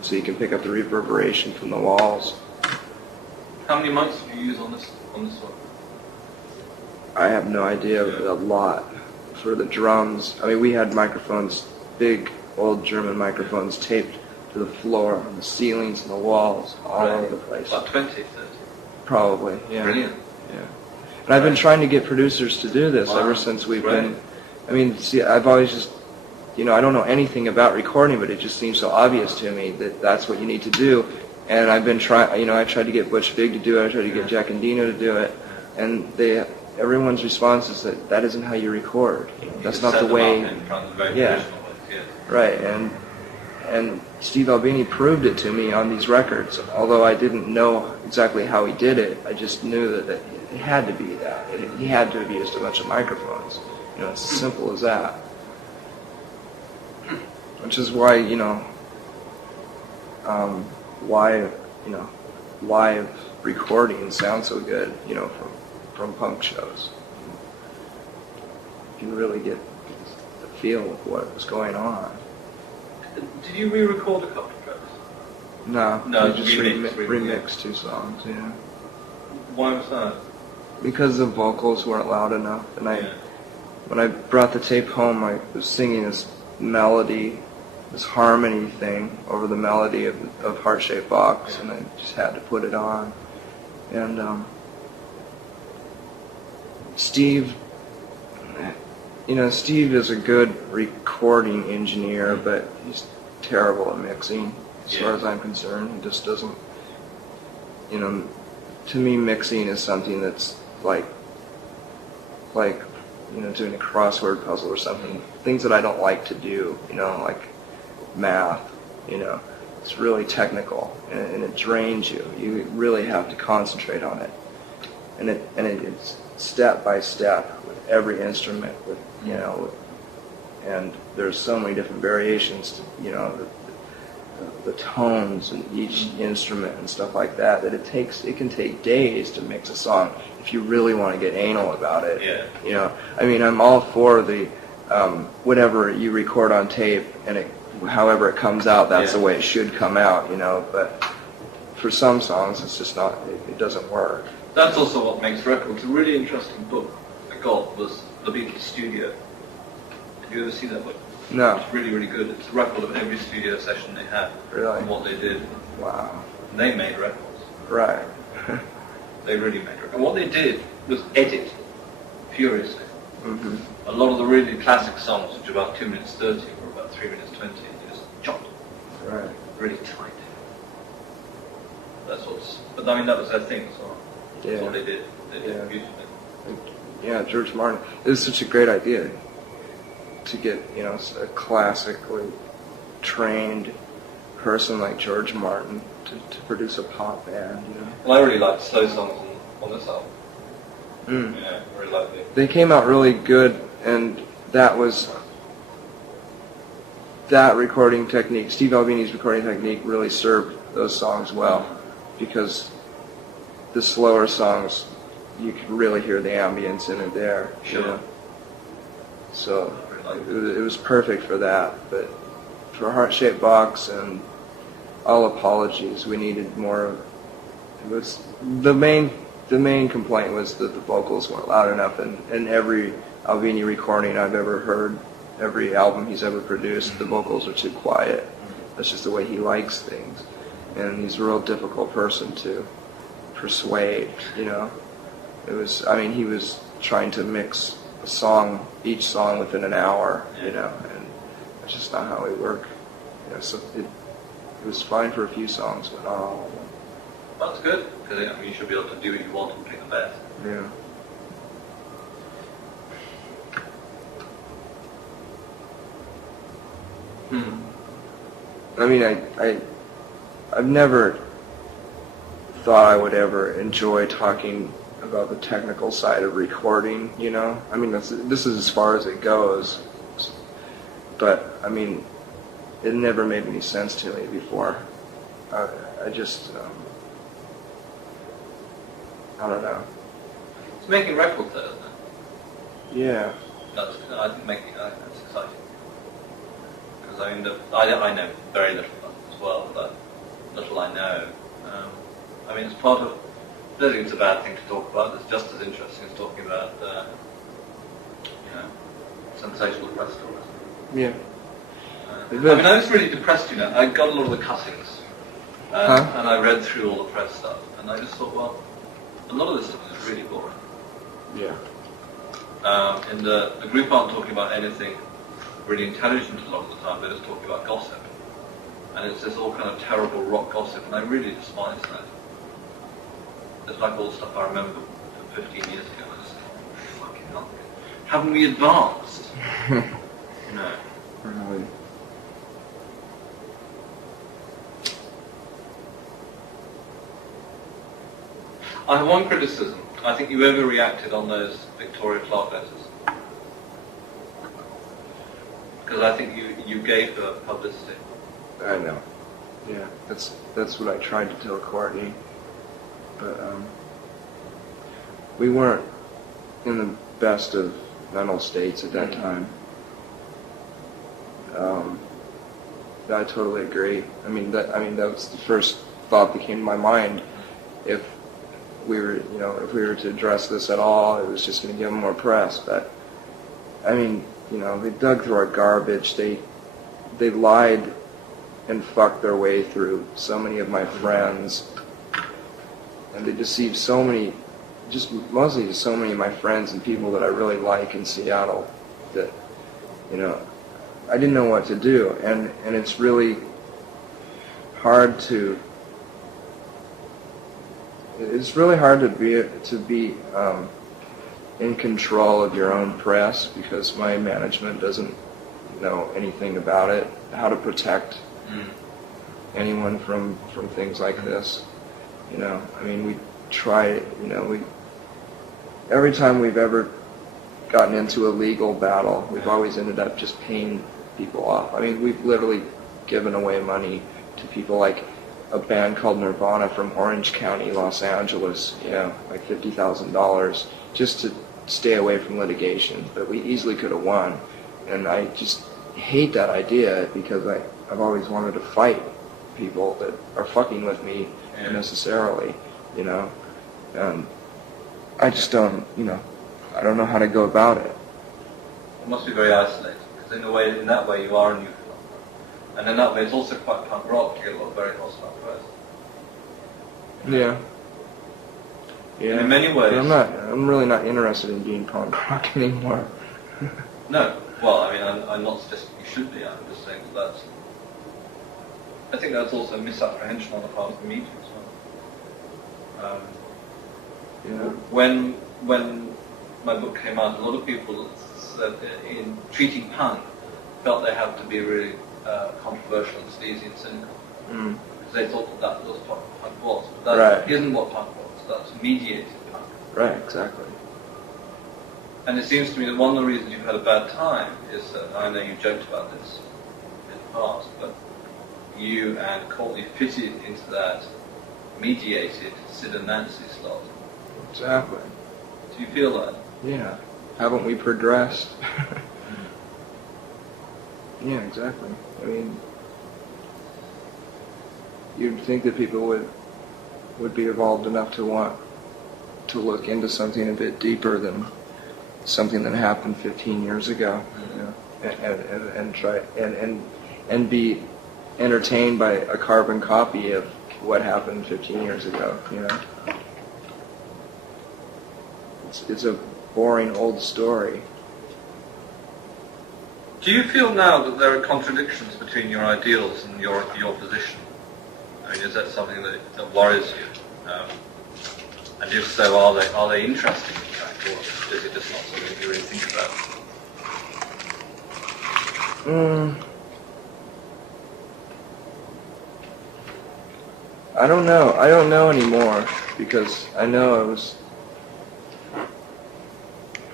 So you can pick up the reverberation from the walls. How many mics did you use on this one? I have no idea, but a lot. For the drums, I mean, we had microphones, big old German microphones taped to the floor, on the ceilings and the walls, all over the place. About 20, 30? Probably, yeah. Brilliant. Yeah. And I've been trying to get producers to do this ever since we've been, I mean, see, I've always just, I don't know anything about recording, but it just seems so obvious to me that that's what you need to do. And I've been trying, I tried to get Butch Vig to do it, I tried to get Jack and Dino to do it, and everyone's response is that isn't how you record. That's not the way. Yeah. Right, and Steve Albini proved it to me on these records. Although I didn't know exactly how he did it, I just knew that it had to be that. He had to have used a bunch of microphones. It's as simple as that. Which is why, live recordings sound so good, from punk shows. You can really get the feel of what was going on. Did you re-record a couple of tracks? No, No, just remixed 2 songs, yeah. Why was that? Because the vocals weren't loud enough, and when I brought the tape home, I was singing this melody, this harmony thing over the melody of Heart-Shaped Box, and I just had to put it on. And Steve is a good recording engineer, but he's terrible at mixing, as far as I'm concerned. He just doesn't, to me, mixing is something that's like doing a crossword puzzle or something. Things that I don't like to do, like math, it's really technical, and it drains you. You really have to concentrate on it. And it's step by step with every instrument, and there's so many different variations to, the tones in each instrument and stuff like that it can take days to mix a song if you really want to get anal about it. Yeah. I'm all for the whatever you record on tape, and however it comes out, that's the way it should come out, but for some songs it's just not, it doesn't work. That's also what makes records. A really interesting book I got was The Beatles Studio. Have you ever seen that book? No. It's really, really good. It's a record of every studio session they had. Really? And what they did. Wow. And they made records. Right. They really made records. And what they did was edit furiously. Mm-hmm. A lot of the really classic songs, which are about 2 minutes 30 or about 3 minutes 20, just chopped. Right. Really tight. But that was their thing as well. That's what they did. They did it beautifully. Yeah, George Martin. It was such a great idea to get, a classically trained person like George Martin to produce a pop band, And I really liked slow songs on this album. Mm. Yeah, I really liked it. They came out really good, and that recording technique, Steve Albini's recording technique, really served those songs well, because the slower songs, you can really hear the ambience in it there. Sure. So it was perfect for that, but for Heart-Shaped Box and All Apologies, we needed more. It was the main complaint was that the vocals weren't loud enough, and every Albini recording I've ever heard, every album he's ever produced, the vocals are too quiet. That's just the way he likes things, and he's a real difficult person to persuade. It was. He was trying to mix each song within an hour, and that's just not how we work. So it was fine for a few songs, but not all of them. That's good, because you should be able to do what you want and pick the best. Yeah. I've never thought I would ever enjoy talking about the technical side of recording, this is as far as it goes, but it never made any sense to me before. I just I don't know. It's making records though, isn't it? Yeah. I think that's exciting. Because I know very little about it as well, but little I know. It's part of. I don't think it's a bad thing to talk about. It's just as interesting as talking about, sensational press stories. Yeah. I was really depressed, I got a lot of the cuttings, and I read through all the press stuff, and I just thought, well, a lot of this stuff is really boring. Yeah. And the group aren't talking about anything really intelligent a lot of the time. They're just talking about gossip. and it's this all kind of terrible rock gossip, and I really despise that. It's like all the stuff I remember from 15 years ago. I just thought, fucking hell, haven't we advanced? No. Really. I have one criticism. I think you overreacted on those Victoria Clark letters. Because I think you gave her publicity. I know. Yeah, that's what I tried to tell Courtney. But we weren't in the best of mental states at that time. I totally agree. I mean that was the first thought that came to my mind. If we were to address this at all, it was just going to give them more press. But I mean, they dug through our garbage. They lied and fucked their way through so many of my friends, and they deceived so many, mostly so many of my friends and people that I really like in Seattle, that I didn't know what to do, and it's really hard to be in control of your own press, because my management doesn't know anything about it, how to protect anyone from things like this. I mean, we try, every time we've ever gotten into a legal battle, we've always ended up just paying people off. I mean, we've literally given away money to people like a band called Nirvana from Orange County, Los Angeles, like $50,000 just to stay away from litigation. But we easily could have won. And I just hate that idea, because I've always wanted to fight people that are fucking with me unnecessarily, and I just don't, I don't know how to go about it. It must be very isolating, because in that way you are a neutral. And in that way it's also quite punk rock to get a lot of very hostile press. Yeah. And in many ways... But I'm really not interested in being punk rock anymore. No. Well, I mean, I'm not suggesting you should be. I'm just saying I think that's also a misapprehension on the part of the media as well. When my book came out, a lot of people said in treating punk felt they had to be really controversial and sleazy and cynical, because they thought that was what punk was. But that isn't what punk was. That's mediated punk. Right, exactly. And it seems to me that one of the reasons you've had a bad time is that, I know you joked about this in the past, but you and Courtney fitted into that mediated Sid and Nancy slot. Exactly. Do you feel that? Yeah. Haven't we progressed? Yeah, exactly. I mean, you'd think that people would be evolved enough to want to look into something a bit deeper than something that happened 15 years ago, and try and be entertained by a carbon copy of what happened 15 years ago. It's a boring old story. Do you feel now that there are contradictions between your ideals and your position? I mean, is that something that worries you? And if so, are they interesting in fact, or is it just not something you really think about? I don't know. I don't know anymore, because I know I was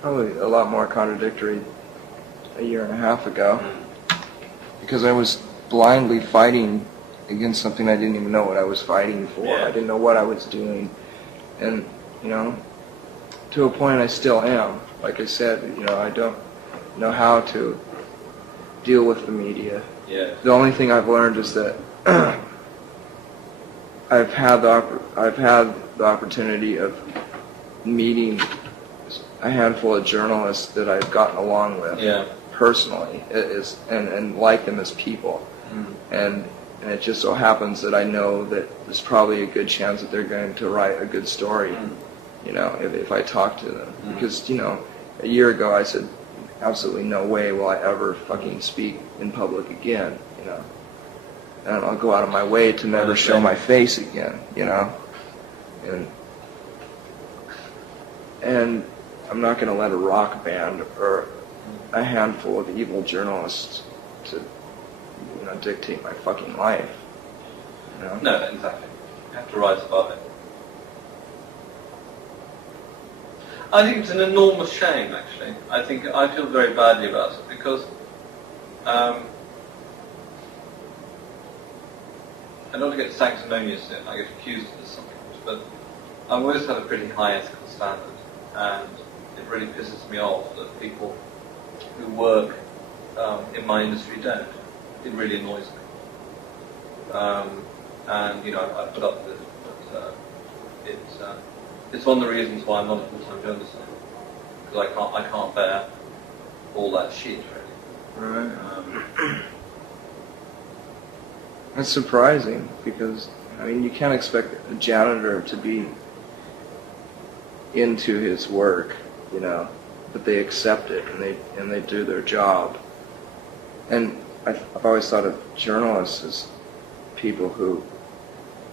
probably a lot more contradictory a year and a half ago, because I was blindly fighting against something I didn't even know what I was fighting for. Yeah. I didn't know what I was doing, and to a point I still am. Like I said, I don't know how to deal with the media. Yeah. The only thing I've learned is that I've had the opportunity of meeting a handful of journalists that I've gotten along with personally, and like them as people, and it just so happens that I know that there's probably a good chance that they're going to write a good story, if I talk to them, because a year ago I said, absolutely no way will I ever fucking speak in public again, and I'll go out of my way to never show my face again, you know? And I'm not going to let a rock band or a handful of evil journalists to, you know, dictate my fucking life. You know? No, exactly. You have to rise above it. I think it's an enormous shame, actually. I feel very badly about it because I don't want to get sanctimonious in. I get accused of this sometimes, but I've always had a pretty high ethical standard, and it really pisses me off that people who work in my industry don't. It really annoys me. And, you know, I put up with it, but it's one of the reasons why I'm not a full-time journalist anymore, because I can't bear all that shit, really. Right. That's surprising because, I mean, you can't expect a janitor to be into his work, you know, but they accept it and they do their job. And I've always thought of journalists as people who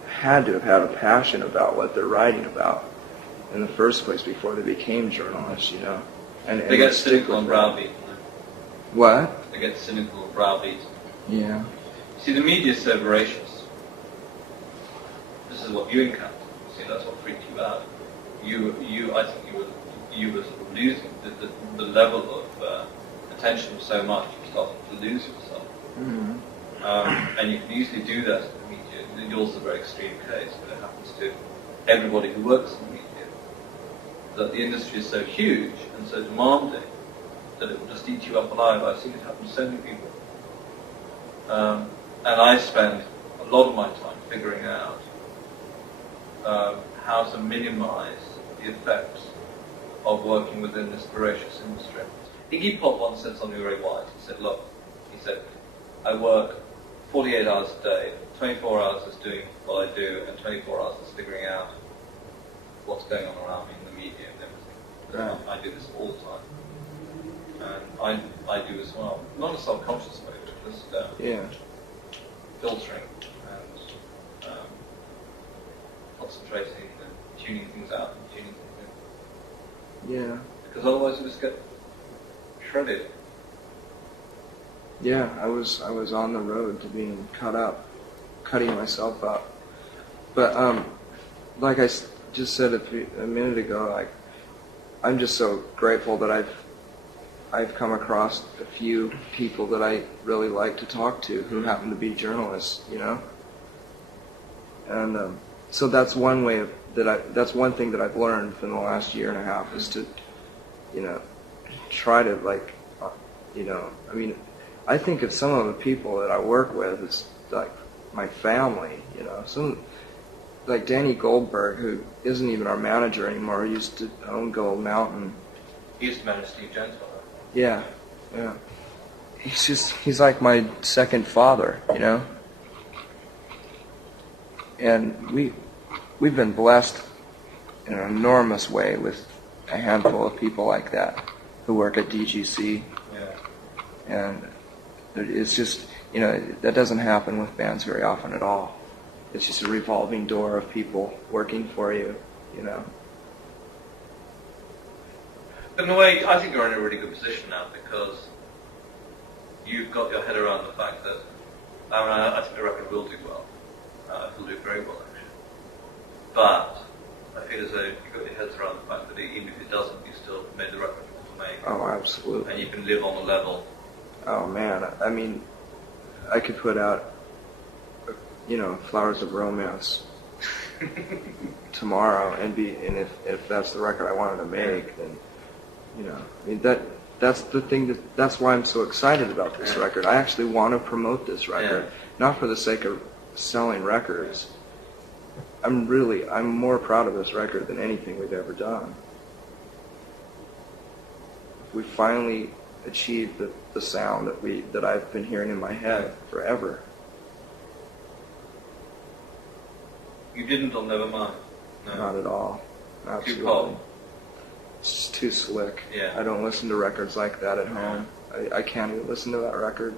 had to have had a passion about what they're writing about in the first place before they became journalists, you know. And they get cynical and browbeat. What? They get cynical and browbeat. Yeah. See, the media is so voracious. This is what you encountered. See, that's what freaked you out. I think you were sort of losing the level of attention so much. You started to lose yourself. Mm-hmm. And you can easily do that in the media. Yours is a very extreme case, but it happens to everybody who works in the media. That the industry is so huge and so demanding that it will just eat you up alive. I've seen it happen to so many people. And I spend a lot of my time figuring out how to minimize the effects of working within this voracious industry. Iggy Pop once said something very wise. He said, look, I work 48 hours a day, 24 hours is doing what I do, and 24 hours is figuring out what's going on around me in the media and everything. I do this all the time. And I do as well. Not in a self-conscious way, but just filtering and concentrating and tuning things out and tuning things in. Yeah. Because otherwise you just get shredded. Yeah, I was on the road to being cutting myself up. But like I just said a minute ago, like I'm just so grateful that I've come across a few people that I really like to talk to who happen to be journalists, you know. And so that's one way that's one thing that I've learned from the last year and a half is to, you know, try to I mean, I think of some of the people that I work with as like my family, you know. Some like Danny Goldberg, who isn't even our manager anymore, used to own Gold Mountain. He used to manage Steve Jones. Yeah. He's like my second father, you know. And we've been blessed in an enormous way with a handful of people like that who work at DGC. Yeah. And it's just, you know, that doesn't happen with bands very often at all. It's just a revolving door of people working for you, you know. In a way, I think you're in a really good position now because you've got your head around the fact that, I think the record will do well. It'll do very well, actually. But I feel as though you've got your heads around the fact that even if it doesn't, you still made the record you want to make. Oh, absolutely. And you can live on the level. Oh, man. I mean, I could put out, you know, Flowers of Romance tomorrow and if that's the record I wanted to make, then, you know, I mean, that's the thing that's why I'm so excited about this record. I actually want to promote this record, not for the sake of selling records. I'm more proud of this record than anything we've ever done. We finally achieved the sound that I've been hearing in my head forever. You didn't on Nevermind? No. Not at all. Absolutely. Too pop? It's just too slick. Yeah. I don't listen to records like that at home. I can't even listen to that record.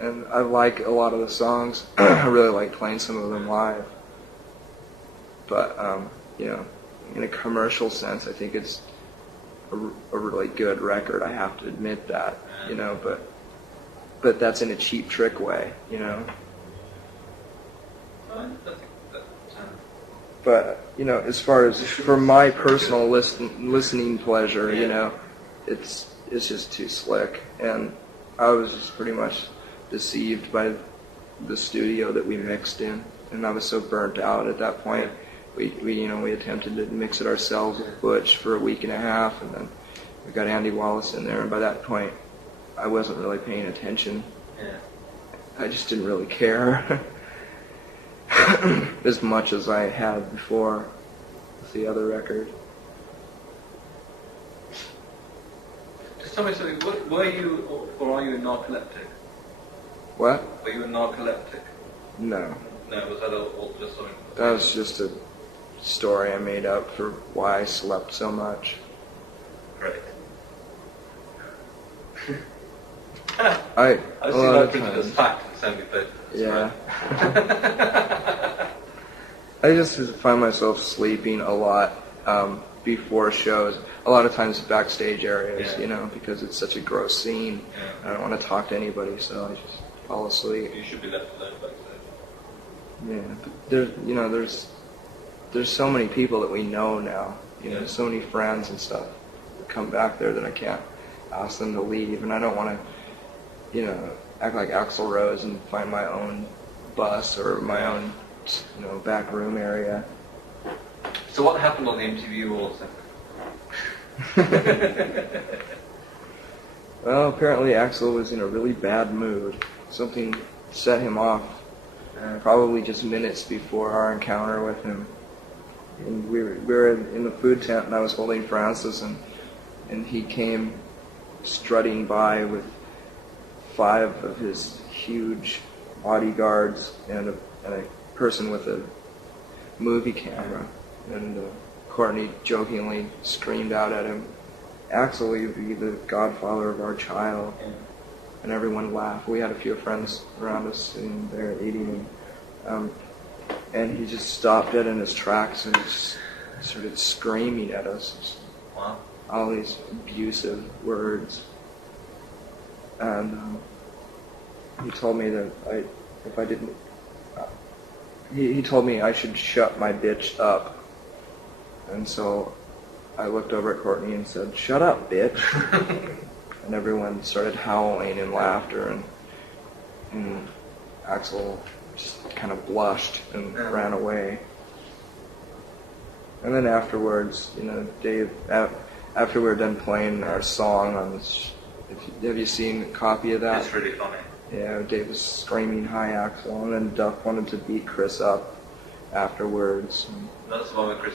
and I like a lot of the songs. I really like playing some of them live. But, in a commercial sense, I think it's a really good record. I have to admit that, but that's in a Cheap Trick way, But, as far as for my personal listening pleasure, it's just too slick. And I was just pretty much deceived by the studio that we mixed in, and I was so burnt out at that point. We attempted to mix it ourselves with Butch for a week and a half, and then we got Andy Wallace in there, and by that point, I wasn't really paying attention. Yeah. I just didn't really care as much as I had before with the other record. Just tell me something. Were you or are you a narcoleptic? What? Were you a narcoleptic? No. No, was that all just something? That was just a story I made up for why I slept so much. Great. I see that printed as fact and send me papers. Yeah. I just find myself sleeping a lot before shows. A lot of times backstage areas, because it's such a gross scene. Yeah. I don't want to talk to anybody, so I just fall asleep. You should be left alone backstage. Yeah, but there's so many people that we know now. So many friends and stuff that come back there that I can't ask them to leave, and I don't want to, act like Axl Rose and find my own bus or my own, back room area. So what happened on the MTV Awards then? Well, apparently Axl was in a really bad mood. Something set him off, probably just minutes before our encounter with him. And we were in the food tent, and I was holding Francis, and he came strutting by with 5 of his huge bodyguards and a person with a movie camera. And Courtney jokingly screamed out at him, "Axl, you be the godfather of our child." And everyone laughed. We had a few friends around us sitting there eating, and he just stopped dead in his tracks and just started screaming at us. Wow. All these abusive words. And he told me that if I didn't, he told me I should shut my bitch up. And so I looked over at Courtney and said, "Shut up, bitch." And everyone started howling in laughter, and Axl just kind of blushed and ran away. And then afterwards, Dave, after we were done playing our song on this, have you seen a copy of that? It's really funny. Yeah, Dave was screaming "Hi, Axl," and then Duff wanted to beat Chris up afterwards. That's the one where Chris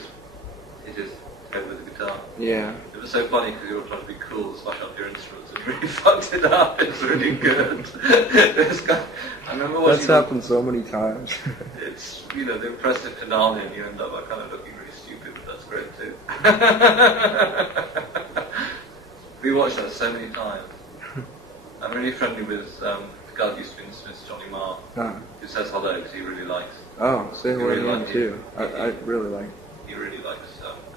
hit his head with the guitar. Yeah. It was so funny because you were trying to be cool, smash up your instruments, and really fucked it up. It's really good. I remember watching. That's happened so many times. It's the impressive finale, and you end up kind of looking really stupid, but that's great too. We watched that so many times. I'm really friendly with the guy that used to be in the Smiths, Johnny Marr, who says hello because he really likes. Oh, say hello really to him too. I really like. He really likes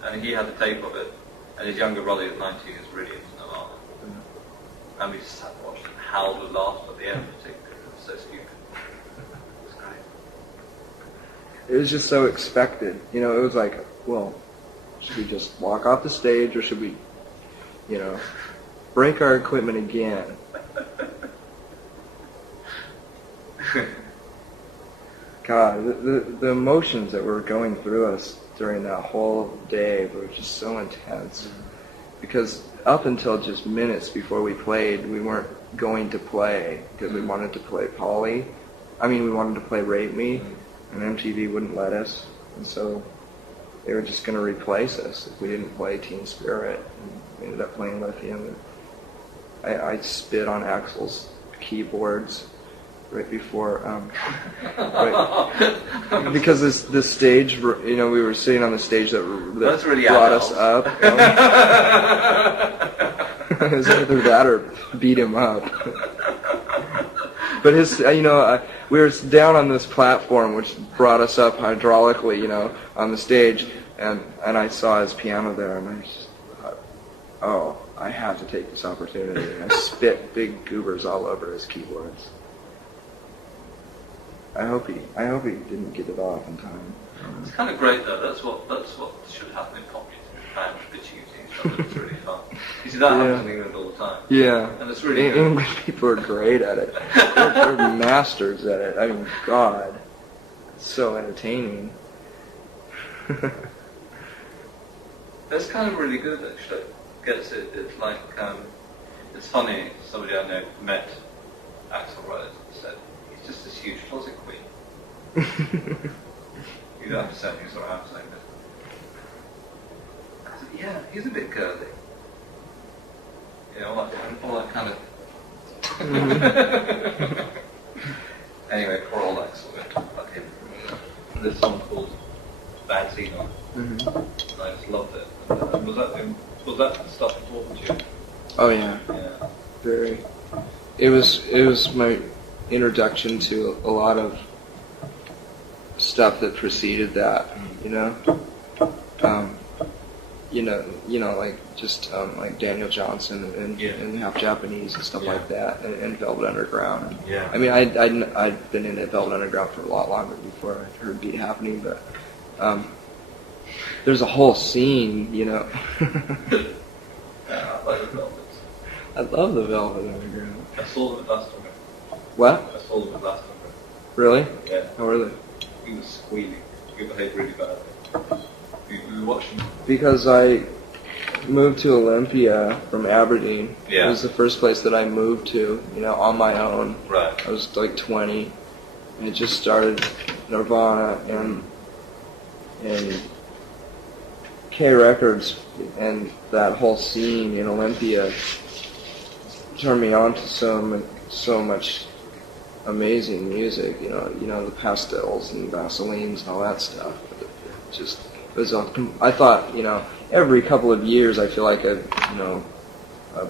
and he had the tape of it, and his younger brother who's 19 is really into Nirvana. And we just sat and watched and howled with laughter at the end of the tape because it was so stupid. It was great. It was just so expected. It was like, well, should we just walk off the stage or should we, break our equipment again? God, the emotions that were going through us during that whole day were just so intense. Because up until just minutes before we played, we weren't going to play because we wanted to play Polly. We wanted to play Rape Me, and MTV wouldn't let us. And so they were just going to replace us if we didn't play Teen Spirit. And we ended up playing Lithium. I spit on Axl's keyboards right before, because this stage, we were sitting on the stage that really brought adult. us up. It was either that or beat him up. But his, we were down on this platform which brought us up hydraulically, on the stage, and I saw his piano there, and I just thought, oh, I had to take this opportunity, and I spit big goobers all over his keyboards. I hope he didn't get it off in time. It's kind of great though. That's what should happen in pop music. Fans bitching each other. It's really fun. You see that happens in England all the time. Yeah. And it's really good. English people are great at it. They're masters at it. I mean, God, it's so entertaining. That's kind of really good actually. Gets it. It's like it's funny. Somebody I know met Axl Rose and said he's just this huge closet queen. You don't have to say anything, sort of have to say this. I said, yeah, he's a bit girly. All that kind of. Anyway, poor old Axl, we're talking about him. This song called Bad Xenon. Mm-hmm. I just loved it. And was that stuff important to you? Oh yeah. Yeah. Very. It was my introduction to a lot of stuff that preceded that, like just like Daniel Johnson and Half Japanese and stuff like that, and Velvet Underground. Yeah. I mean, I'd been in Velvet Underground for a lot longer before I heard Beat Happening, but there's a whole scene, Yeah, I like the Velvets. I love the Velvet Underground. I saw them at last time. What? I saw them at last time. Really? Yeah. How were they? He was squealing. He behaved really badly. We were watching. Because I moved to Olympia from Aberdeen. Yeah. It was the first place that I moved to, on my own. Right. I was like 20. And I just started Nirvana and K Records, and that whole scene in Olympia turned me on to so much amazing music, the Pastels and Vaselines and all that stuff. I thought, every couple of years I feel like I've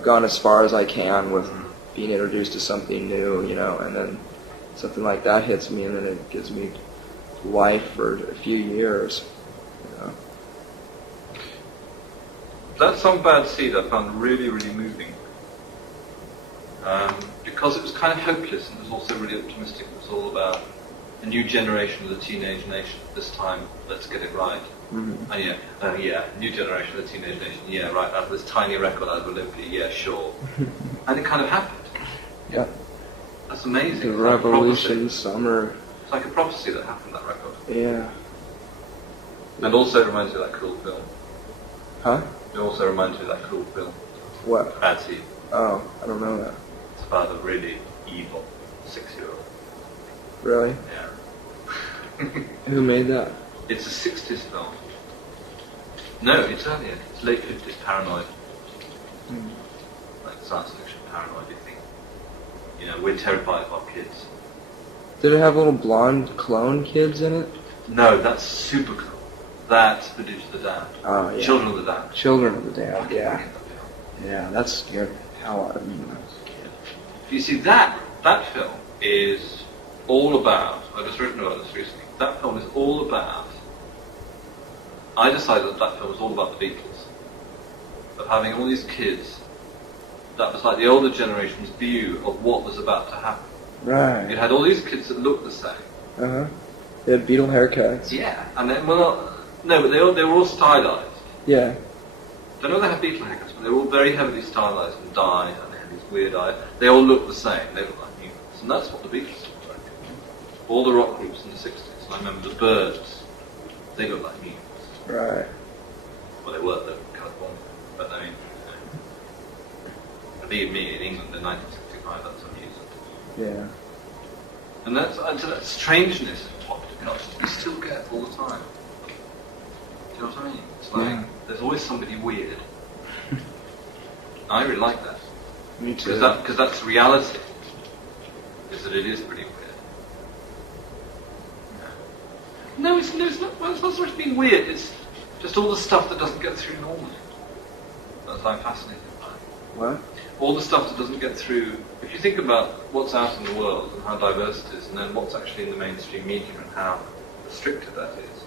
gone as far as I can with being introduced to something new, and then something like that hits me, and then it gives me life for a few years, That song Bad Seed I found really, really moving. Because it was kind of hopeless and it was also really optimistic. It was all about a new generation of the teenage nation. This time, let's get it right. Mm-hmm. And new generation of the teenage nation. Yeah, right. Out of this tiny record out of Olympia. Yeah, sure. And it kind of happened. Yeah. That's amazing. The It's Revolution, like Summer. It's like a prophecy that happened, that record. Yeah. And also it reminds me of that cool film. Huh? It also reminds me of that cool film. What? Bad Seed. Oh, I don't know that. It's about a really evil 6-year-old. Really? Yeah. Who made that? It's a 60s film. No, it's earlier. It's late 50s, paranoid. Like science fiction paranoid, you think. We're terrified of our kids. Did it have little blonde clone kids in it? No, that's super cool. That's The Ditch of the Damned. Oh, yeah. Children of the Damned. Children of the Damned, yeah. Yeah, that scared the hell out of me when I was a kid. You see, that film is all about, I've just written about this recently, that film is all about, I decided that film was all about the Beatles. Of having all these kids, that was like the older generation's view of what was about to happen. Right. It had all these kids that looked the same. Uh-huh. They had Beatle haircuts. Yeah. And then, but they were all stylized. Yeah. I don't know if they had Beatle haircuts, but they were all very heavily stylized and dyed, and they had these weird eyes. They all looked the same. They looked like mutants. And that's what the Beatles looked like. All the rock groups in the 60s. And I remember the Byrds. They looked like mutants. Right. Well, they were, though, California. But I mean, believe me, in England in 1965, that's amusing. Yeah. And that's that strangeness of popular culture we still get all the time. Do you know what I mean? It's like, there's always somebody weird. I really like that. Me too. Because that's reality. Is that it is pretty weird. No, it's not. Well, it's not so much being weird. It's just all the stuff that doesn't get through normally. That's what I'm fascinated by. What? All the stuff that doesn't get through. If you think about what's out in the world and how diverse it is, and then what's actually in the mainstream media and how restricted that is,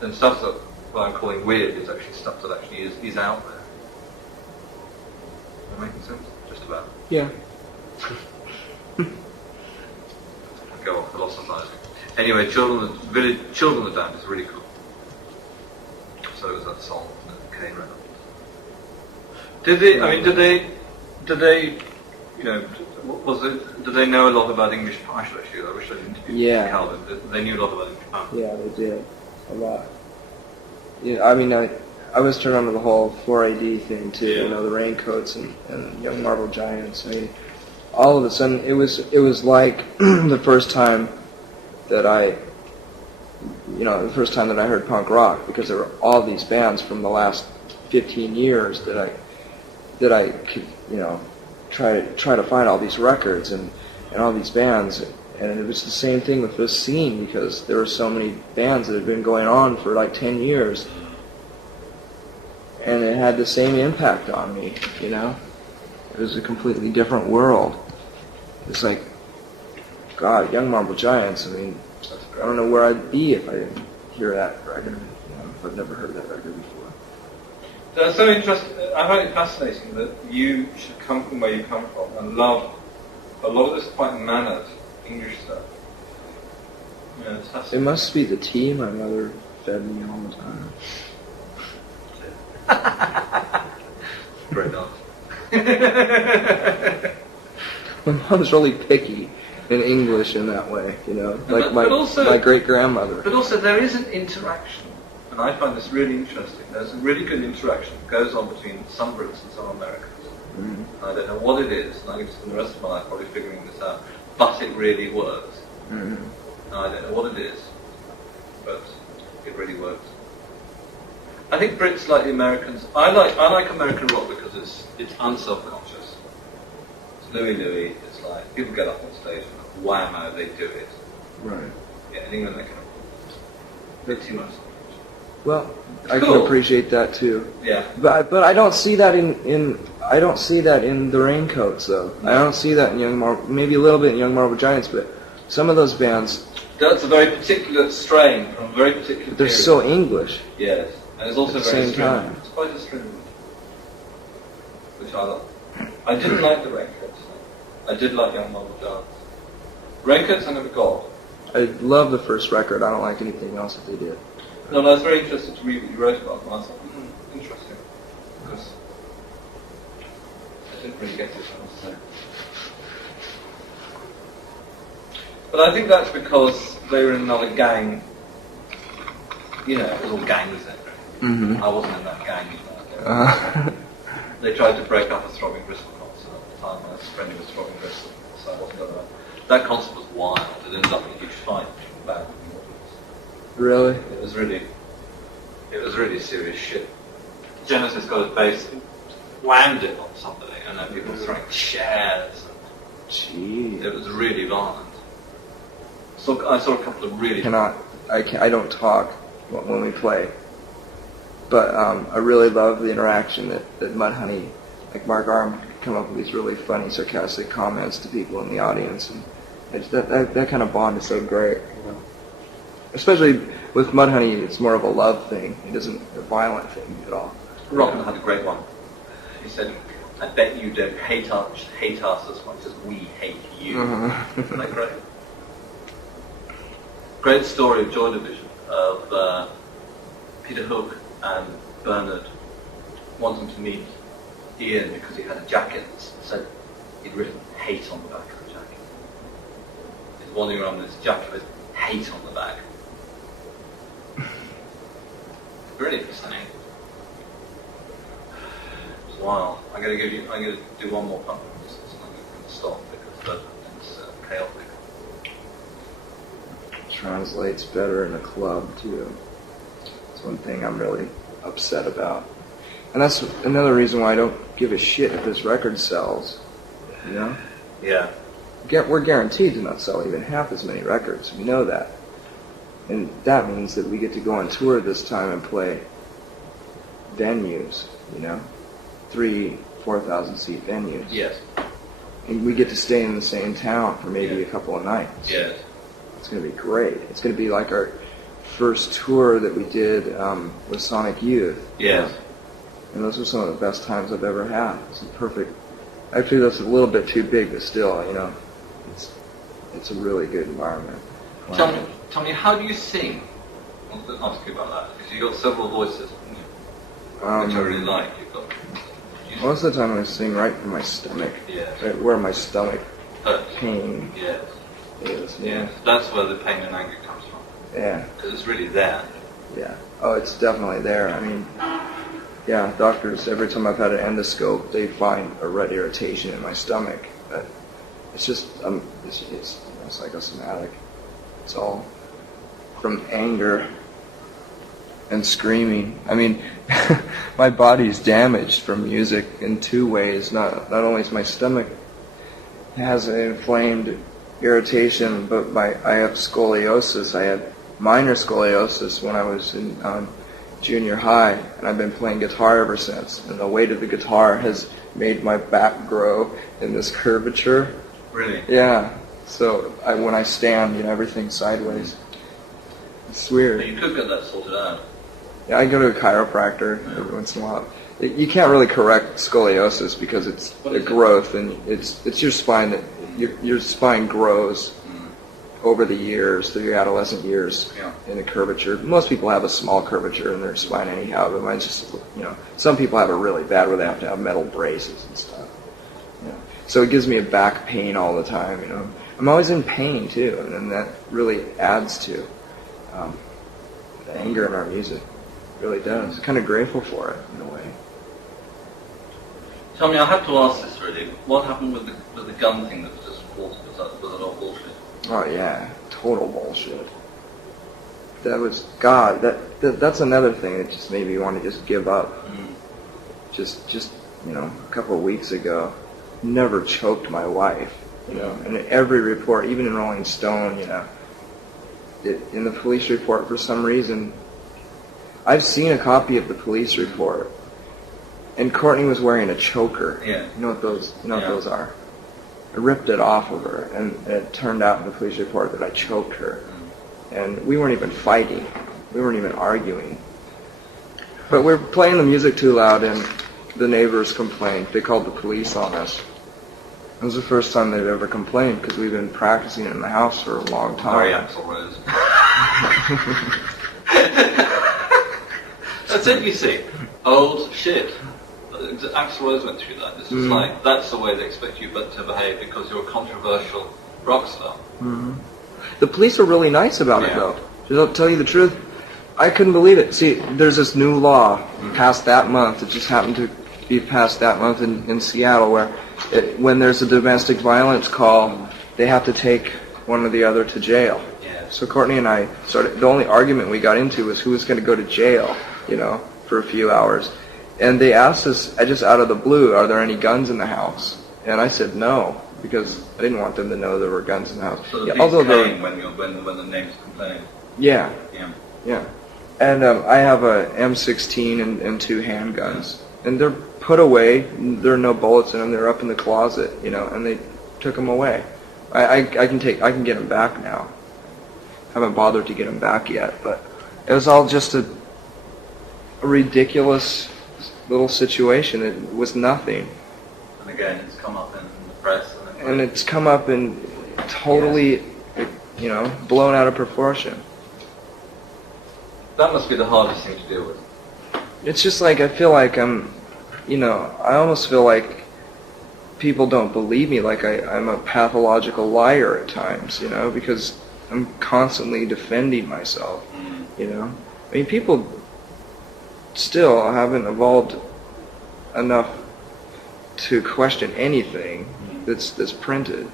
then stuff that what I'm calling weird is actually stuff that actually is out there. Am I making sense? Just about. Yeah. Go on philosophizing. Anyway, Children of the Damned is really cool. So it was that song that Kane wrote. Did they, you know, did they know a lot about English poetry? Actually, I wish I'd interviewed Calvin. They knew a lot about English poetry. Yeah, they did. A lot. Yeah, I mean, I was turned on to the whole 4AD thing too. Yeah. You know, the Raincoats and Young Marble Giants. I mean, all of a sudden, it was like the first time that I heard punk rock, because there were all these bands from the last 15 years that I could, you know, try to find all these records and all these bands. And it was the same thing with this scene, because there were so many bands that had been going on for like 10 years. And it had the same impact on me, you know? It was a completely different world. It's like, God, Young Marble Giants, I mean, I don't know where I'd be if I didn't hear that record. You know, if I've never heard that record before. That's so interesting. I find it fascinating that you should come from where you come from and love a lot of this quite mannered English stuff. You know, it's It fascinating. must be the tea my mother fed me all the time. Great enough. My mom's really picky in English in that way, you know, like my great-grandmother. But also there is an interaction, and I find this really interesting. There's a really good interaction that goes on between some Brits and some Americans. Mm-hmm. I don't know what it is, and I'm going to spend the rest of my life probably figuring this out, but it really works. Mm-hmm. And I don't know what it is, but it really works. I think Brits like the Americans. I like American rock because it's unself-conscious. It's Louie. It's like people get up on stage and whammo, they do it. Right. Yeah, in England they can a bit too much. Well, I Cool. can appreciate that too. Yeah. But I don't see that in the Raincoats though. I don't see that in Young Marble, maybe a little bit in Young Marble Giants, but some of those bands, That's a very particular strain from a very particular they're period. so English. Yes. And it's also At the very same stringent. time. It's quite a stringent, which I like. I didn't like the Raincoats. I did like Young Marble Giants. Raincoats I never got. I love the first record. I don't like anything else that they did. No, and I was very interested to read what you wrote about them. I thought, interesting. Because I didn't really get it, I must say. But I think that's because they were in another gang. You know, it was all gangs then. Mm-hmm. I wasn't in that gang. They tried to break up a Throbbing Gristle concert at the time. I was friendly with Throbbing Gristle, so I wasn't going to. That concert was wild. It ended up in a huge fight between the band and the audience. Really? It was really serious shit. Genesis got his bass, whammed it on somebody, and then people were throwing chairs. Gee. It was really violent. So I saw a couple of really. I don't talk when we play, but I really love the interaction that Mudhoney, like Mark Arm, come up with these really funny, sarcastic comments to people in the audience, and that kind of bond is so great, you know. Especially with Mudhoney, it's more of a love thing. It isn't a violent thing at all. Robin had a great one. He said, "I bet you don't hate us as much as we hate you." Mm-hmm. Isn't that great? Great story of Joy Division of Peter Hook and Bernard wanting to meet Ian because he had a jacket that said he'd written hate on the back of the jacket. He's wandering around with this jacket with hate on the back. Really fascinating. It's wild. I'm going to do one more pump. I'm going to stop because it's chaotic. Translates better in a club too. It's one thing I'm really upset about, and that's another reason why I don't give a shit if this record sells. You know? Yeah. We're guaranteed to not sell even half as many records. We know that, and that means that we get to go on tour this time and play venues. You know, 3 4,000 seat venues. Yes. And we get to stay in the same town for maybe a couple of nights. Yes. It's going to be great. It's going to be like our first tour that we did with Sonic Youth. Yes. And those were some of the best times I've ever had. It's perfect. Actually, that's a little bit too big, but still, it's a really good environment. Tell me, how do you sing? I'll ask you about that, because you've got several voices, which I really like. Most of the time I sing right from my stomach. Yes. Right where my stomach Hurts. pain Yes. is. Yes. That's where the pain and anger comes from. Yeah. Because it's really there. Yeah. Oh, it's definitely there. I mean, yeah, doctors, every time I've had an endoscope, they find a red irritation in my stomach. But it's just, it's psychosomatic. It's all from anger and screaming. I mean, my body's damaged from music in two ways. Not only is my stomach has an inflamed irritation, but I have scoliosis. I had minor scoliosis when I was in junior high, and I've been playing guitar ever since. And the weight of the guitar has made my back grow in this curvature. Really? Yeah. So when I stand, everything's sideways. It's weird. But you could get that sorted out. Yeah, I go to a chiropractor every once in a while. You can't really correct scoliosis because it's a growth, and it's your spine that your spine grows over the years, through your adolescent years, in a curvature. Most people have a small curvature in their spine anyhow, but mine's just, some people have it really bad where they have to have metal braces and stuff. So it gives me a back pain all the time, I'm always in pain too, and then that really adds to the anger in our music. It really does. I'm kind of grateful for it in a way. Tell me, I have to ask this really. What happened with the gun thing that was just reported? Was that all bullshit? Oh yeah, total bullshit. That was that's another thing that just made me want to just give up. Just a couple of weeks ago, never choked my wife. And in every report, even in Rolling Stone, in the police report, for some reason, I've seen a copy of the police report, and Courtney was wearing a choker. Yeah. You know what those are? I ripped it off of her, and it turned out in the police report that I choked her. And we weren't even fighting. We weren't even arguing. But we're playing the music too loud, and the neighbors complained. They called the police on us. It was the first time they'd ever complained, because we've been practicing in the house for a long time. Sorry, Axl Rose. That's it, you see. Old shit. Axl Rose went through that. It's just like, that's the way they expect you to behave because you're a controversial rock star. Mm-hmm. The police are really nice about it, though. To tell you the truth, I couldn't believe it. See, there's this new law passed that month. It just happened to be passed that month in Seattle, where when there's a domestic violence call, they have to take one or the other to jail. Yeah. So Courtney and I the only argument we got into was who was going to go to jail, for a few hours. And they asked us, just out of the blue, are there any guns in the house? And I said no, because I didn't want them to know there were guns in the house. So the police came when the names complained? Yeah. And I have a M16 and two handguns. And they're put away. There are no bullets in them. They're up in the closet, and they took them away. I can get them back now. Haven't bothered to get them back yet, but it was all just a ridiculous little situation. It was nothing. And again, it's come up in the press. And it's come up in totally, blown out of proportion. That must be the hardest thing to deal with. It's just like, I feel like I almost feel like people don't believe me, like I'm a pathological liar at times, because I'm constantly defending myself, I mean, people still haven't evolved enough to question anything that's printed,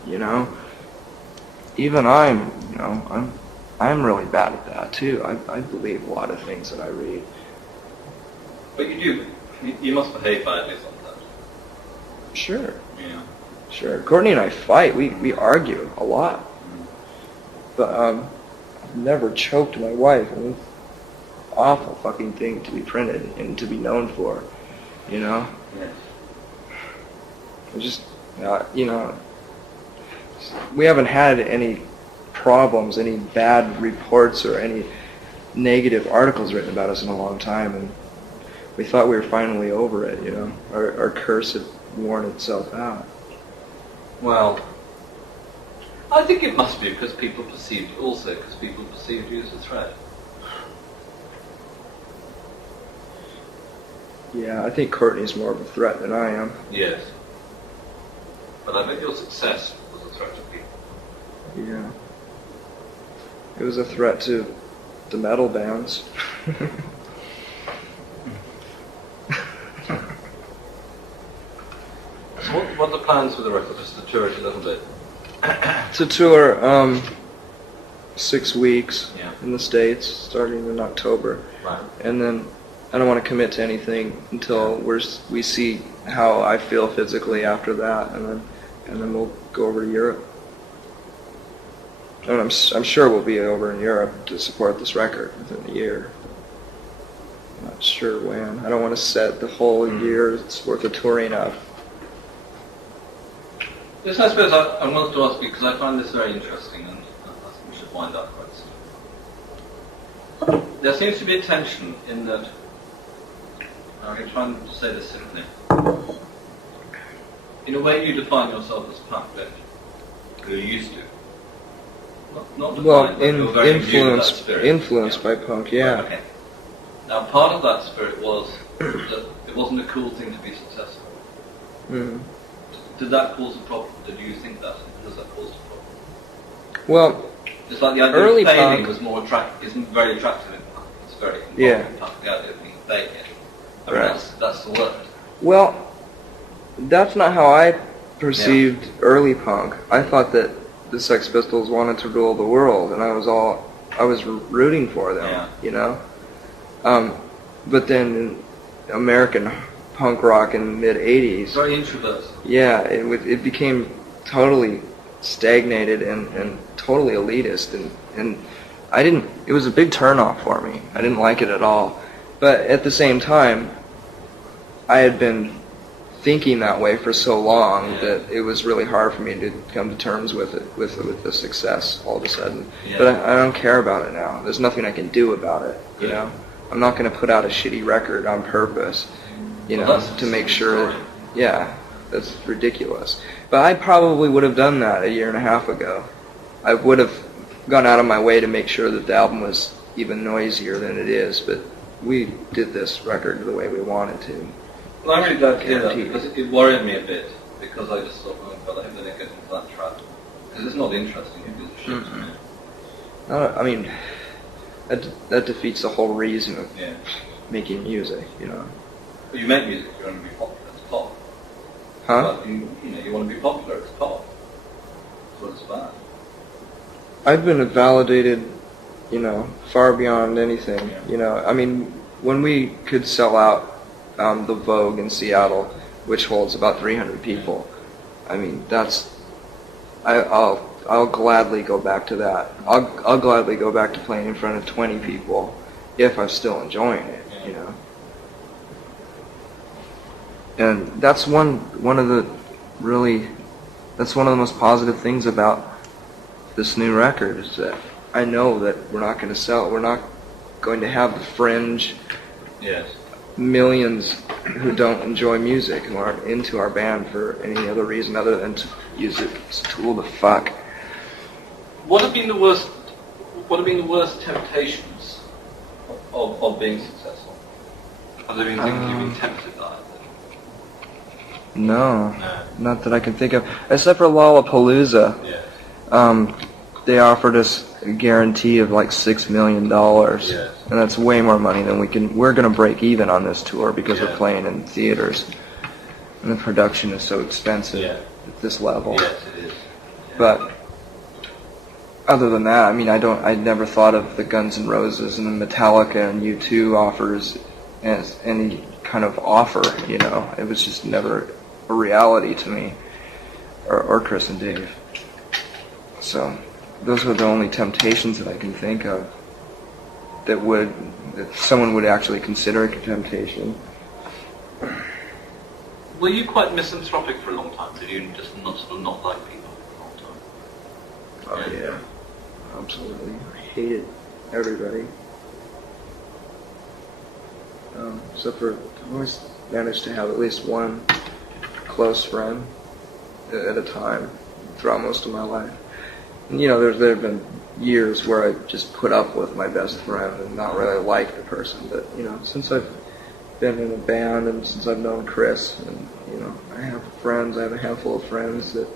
Even I'm really bad at that too. I believe a lot of things that I read. But you must behave badly sometimes. Sure. Yeah. Sure. Courtney and I fight. We argue a lot. But I've never choked my wife. I mean, it's an awful fucking thing to be printed and to be known for, Yes. Just, we haven't had any problems, any bad reports or any negative articles written about us in a long time, and we thought we were finally over it, Our curse had worn itself out. Well, I think it must be because people perceived you as a threat. Yeah, I think Courtney's more of a threat than I am. Yes. But I think your success was a threat to people. Yeah. It was a threat to the metal bands. So what are the plans for the record? Just to tour it a little bit? To tour 6 weeks in the States, starting in October. Right. And then I don't want to commit to anything until we see how I feel physically after that, and then we'll go over to Europe. And I'm sure we'll be over in Europe to support this record within a year. I'm not sure when. I don't want to set the whole year's worth of touring up. Yes, I suppose I wanted to ask you, because I find this very interesting, and I think we should wind up quite soon. There seems to be a tension in that, I'm trying to say this simply, in a way you define yourself as punk, don't you? You used to. Not defined, but you're very imbued with that spirit. Influenced by punk, yeah. Right, okay. Now, part of that spirit was that it wasn't a cool thing to be successful. Mm. Did that cause a problem? Did you think that? Does that cause a problem? Well, it's like the idea early of failing punk was more isn't very attractive in punk. It's very involved in punk. The idea of being failing. I mean, that's the word. Well, that's not how I perceived early punk. I thought that the Sex Pistols wanted to rule the world, and I was rooting for them, But then in American punk rock in the mid-'80s, very introverted. Yeah, it became totally stagnated and totally elitist, and it was a big turnoff for me. I didn't like it at all. But at the same time, I had been thinking that way for so long that it was really hard for me to come to terms with it, with the success all of a sudden. Yeah. But I don't care about it now. There's nothing I can do about it, I'm not going to put out a shitty record on purpose, to make sure that's ridiculous. But I probably would have done that a year and a half ago. I would have gone out of my way to make sure that the album was even noisier than it is, but we did this record the way we wanted to. Well, I'm really glad to hear that, because it worried me a bit, because I just thought, I hope they don't get into that trap. Because it's not interesting, it is shit to me. I mean, that defeats the whole reason of making music, But you make music, you want to be popular, it's pop. Huh? But you want to be popular, it's pop. That's what it's about. I've been validated, far beyond anything, I mean, when we could sell out the Vogue in Seattle, which holds about 300 people, I mean, I'll gladly go back to that. I'll gladly go back to playing in front of 20 people if I'm still enjoying it, And that's one of the most positive things about this new record, is that I know that we're not going to sell. We're not going to have the fringe millions who don't enjoy music, who aren't into our band for any other reason other than to use it as a tool to fuck. What have been the worst temptations of being successful? Have there been things you've been tempted by? No, not that I can think of. Except for Lollapalooza. Yeah. They offered us a guarantee of like $6 million. Yes. And that's way more money than we're going to break even on this tour because we're playing in theaters. And the production is so expensive at this level. Yes, it is. Yeah. But other than that, I mean, I never thought of the Guns N' Roses and the Metallica and U2 offers as any kind of offer, It was just never a reality to me, or Chris and Dave. So those were the only temptations that I can think of that someone would actually consider a temptation. Were you quite misanthropic for a long time? Did you just not like people for a long time? Oh yeah, absolutely. I hated everybody. Except for, I always managed to have at least one close friend at a time throughout most of my life. And, you know, there have been years where I just put up with my best friend and not really like the person. But, you know, since I've been in a band and since I've known Chris, and, you know, I have friends, I have a handful of friends that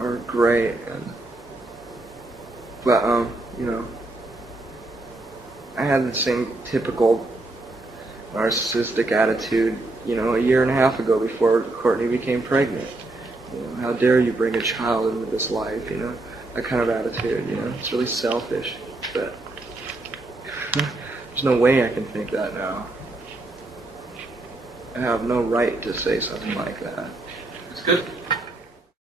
are great. But, you know, I had the same typical narcissistic attitude, you know, a year and a half ago before Courtney became pregnant. You know, how dare you bring a child into this life, you know, that kind of attitude, you know, it's really selfish, but there's no way I can think that now. I have no right to say something like that. It's good.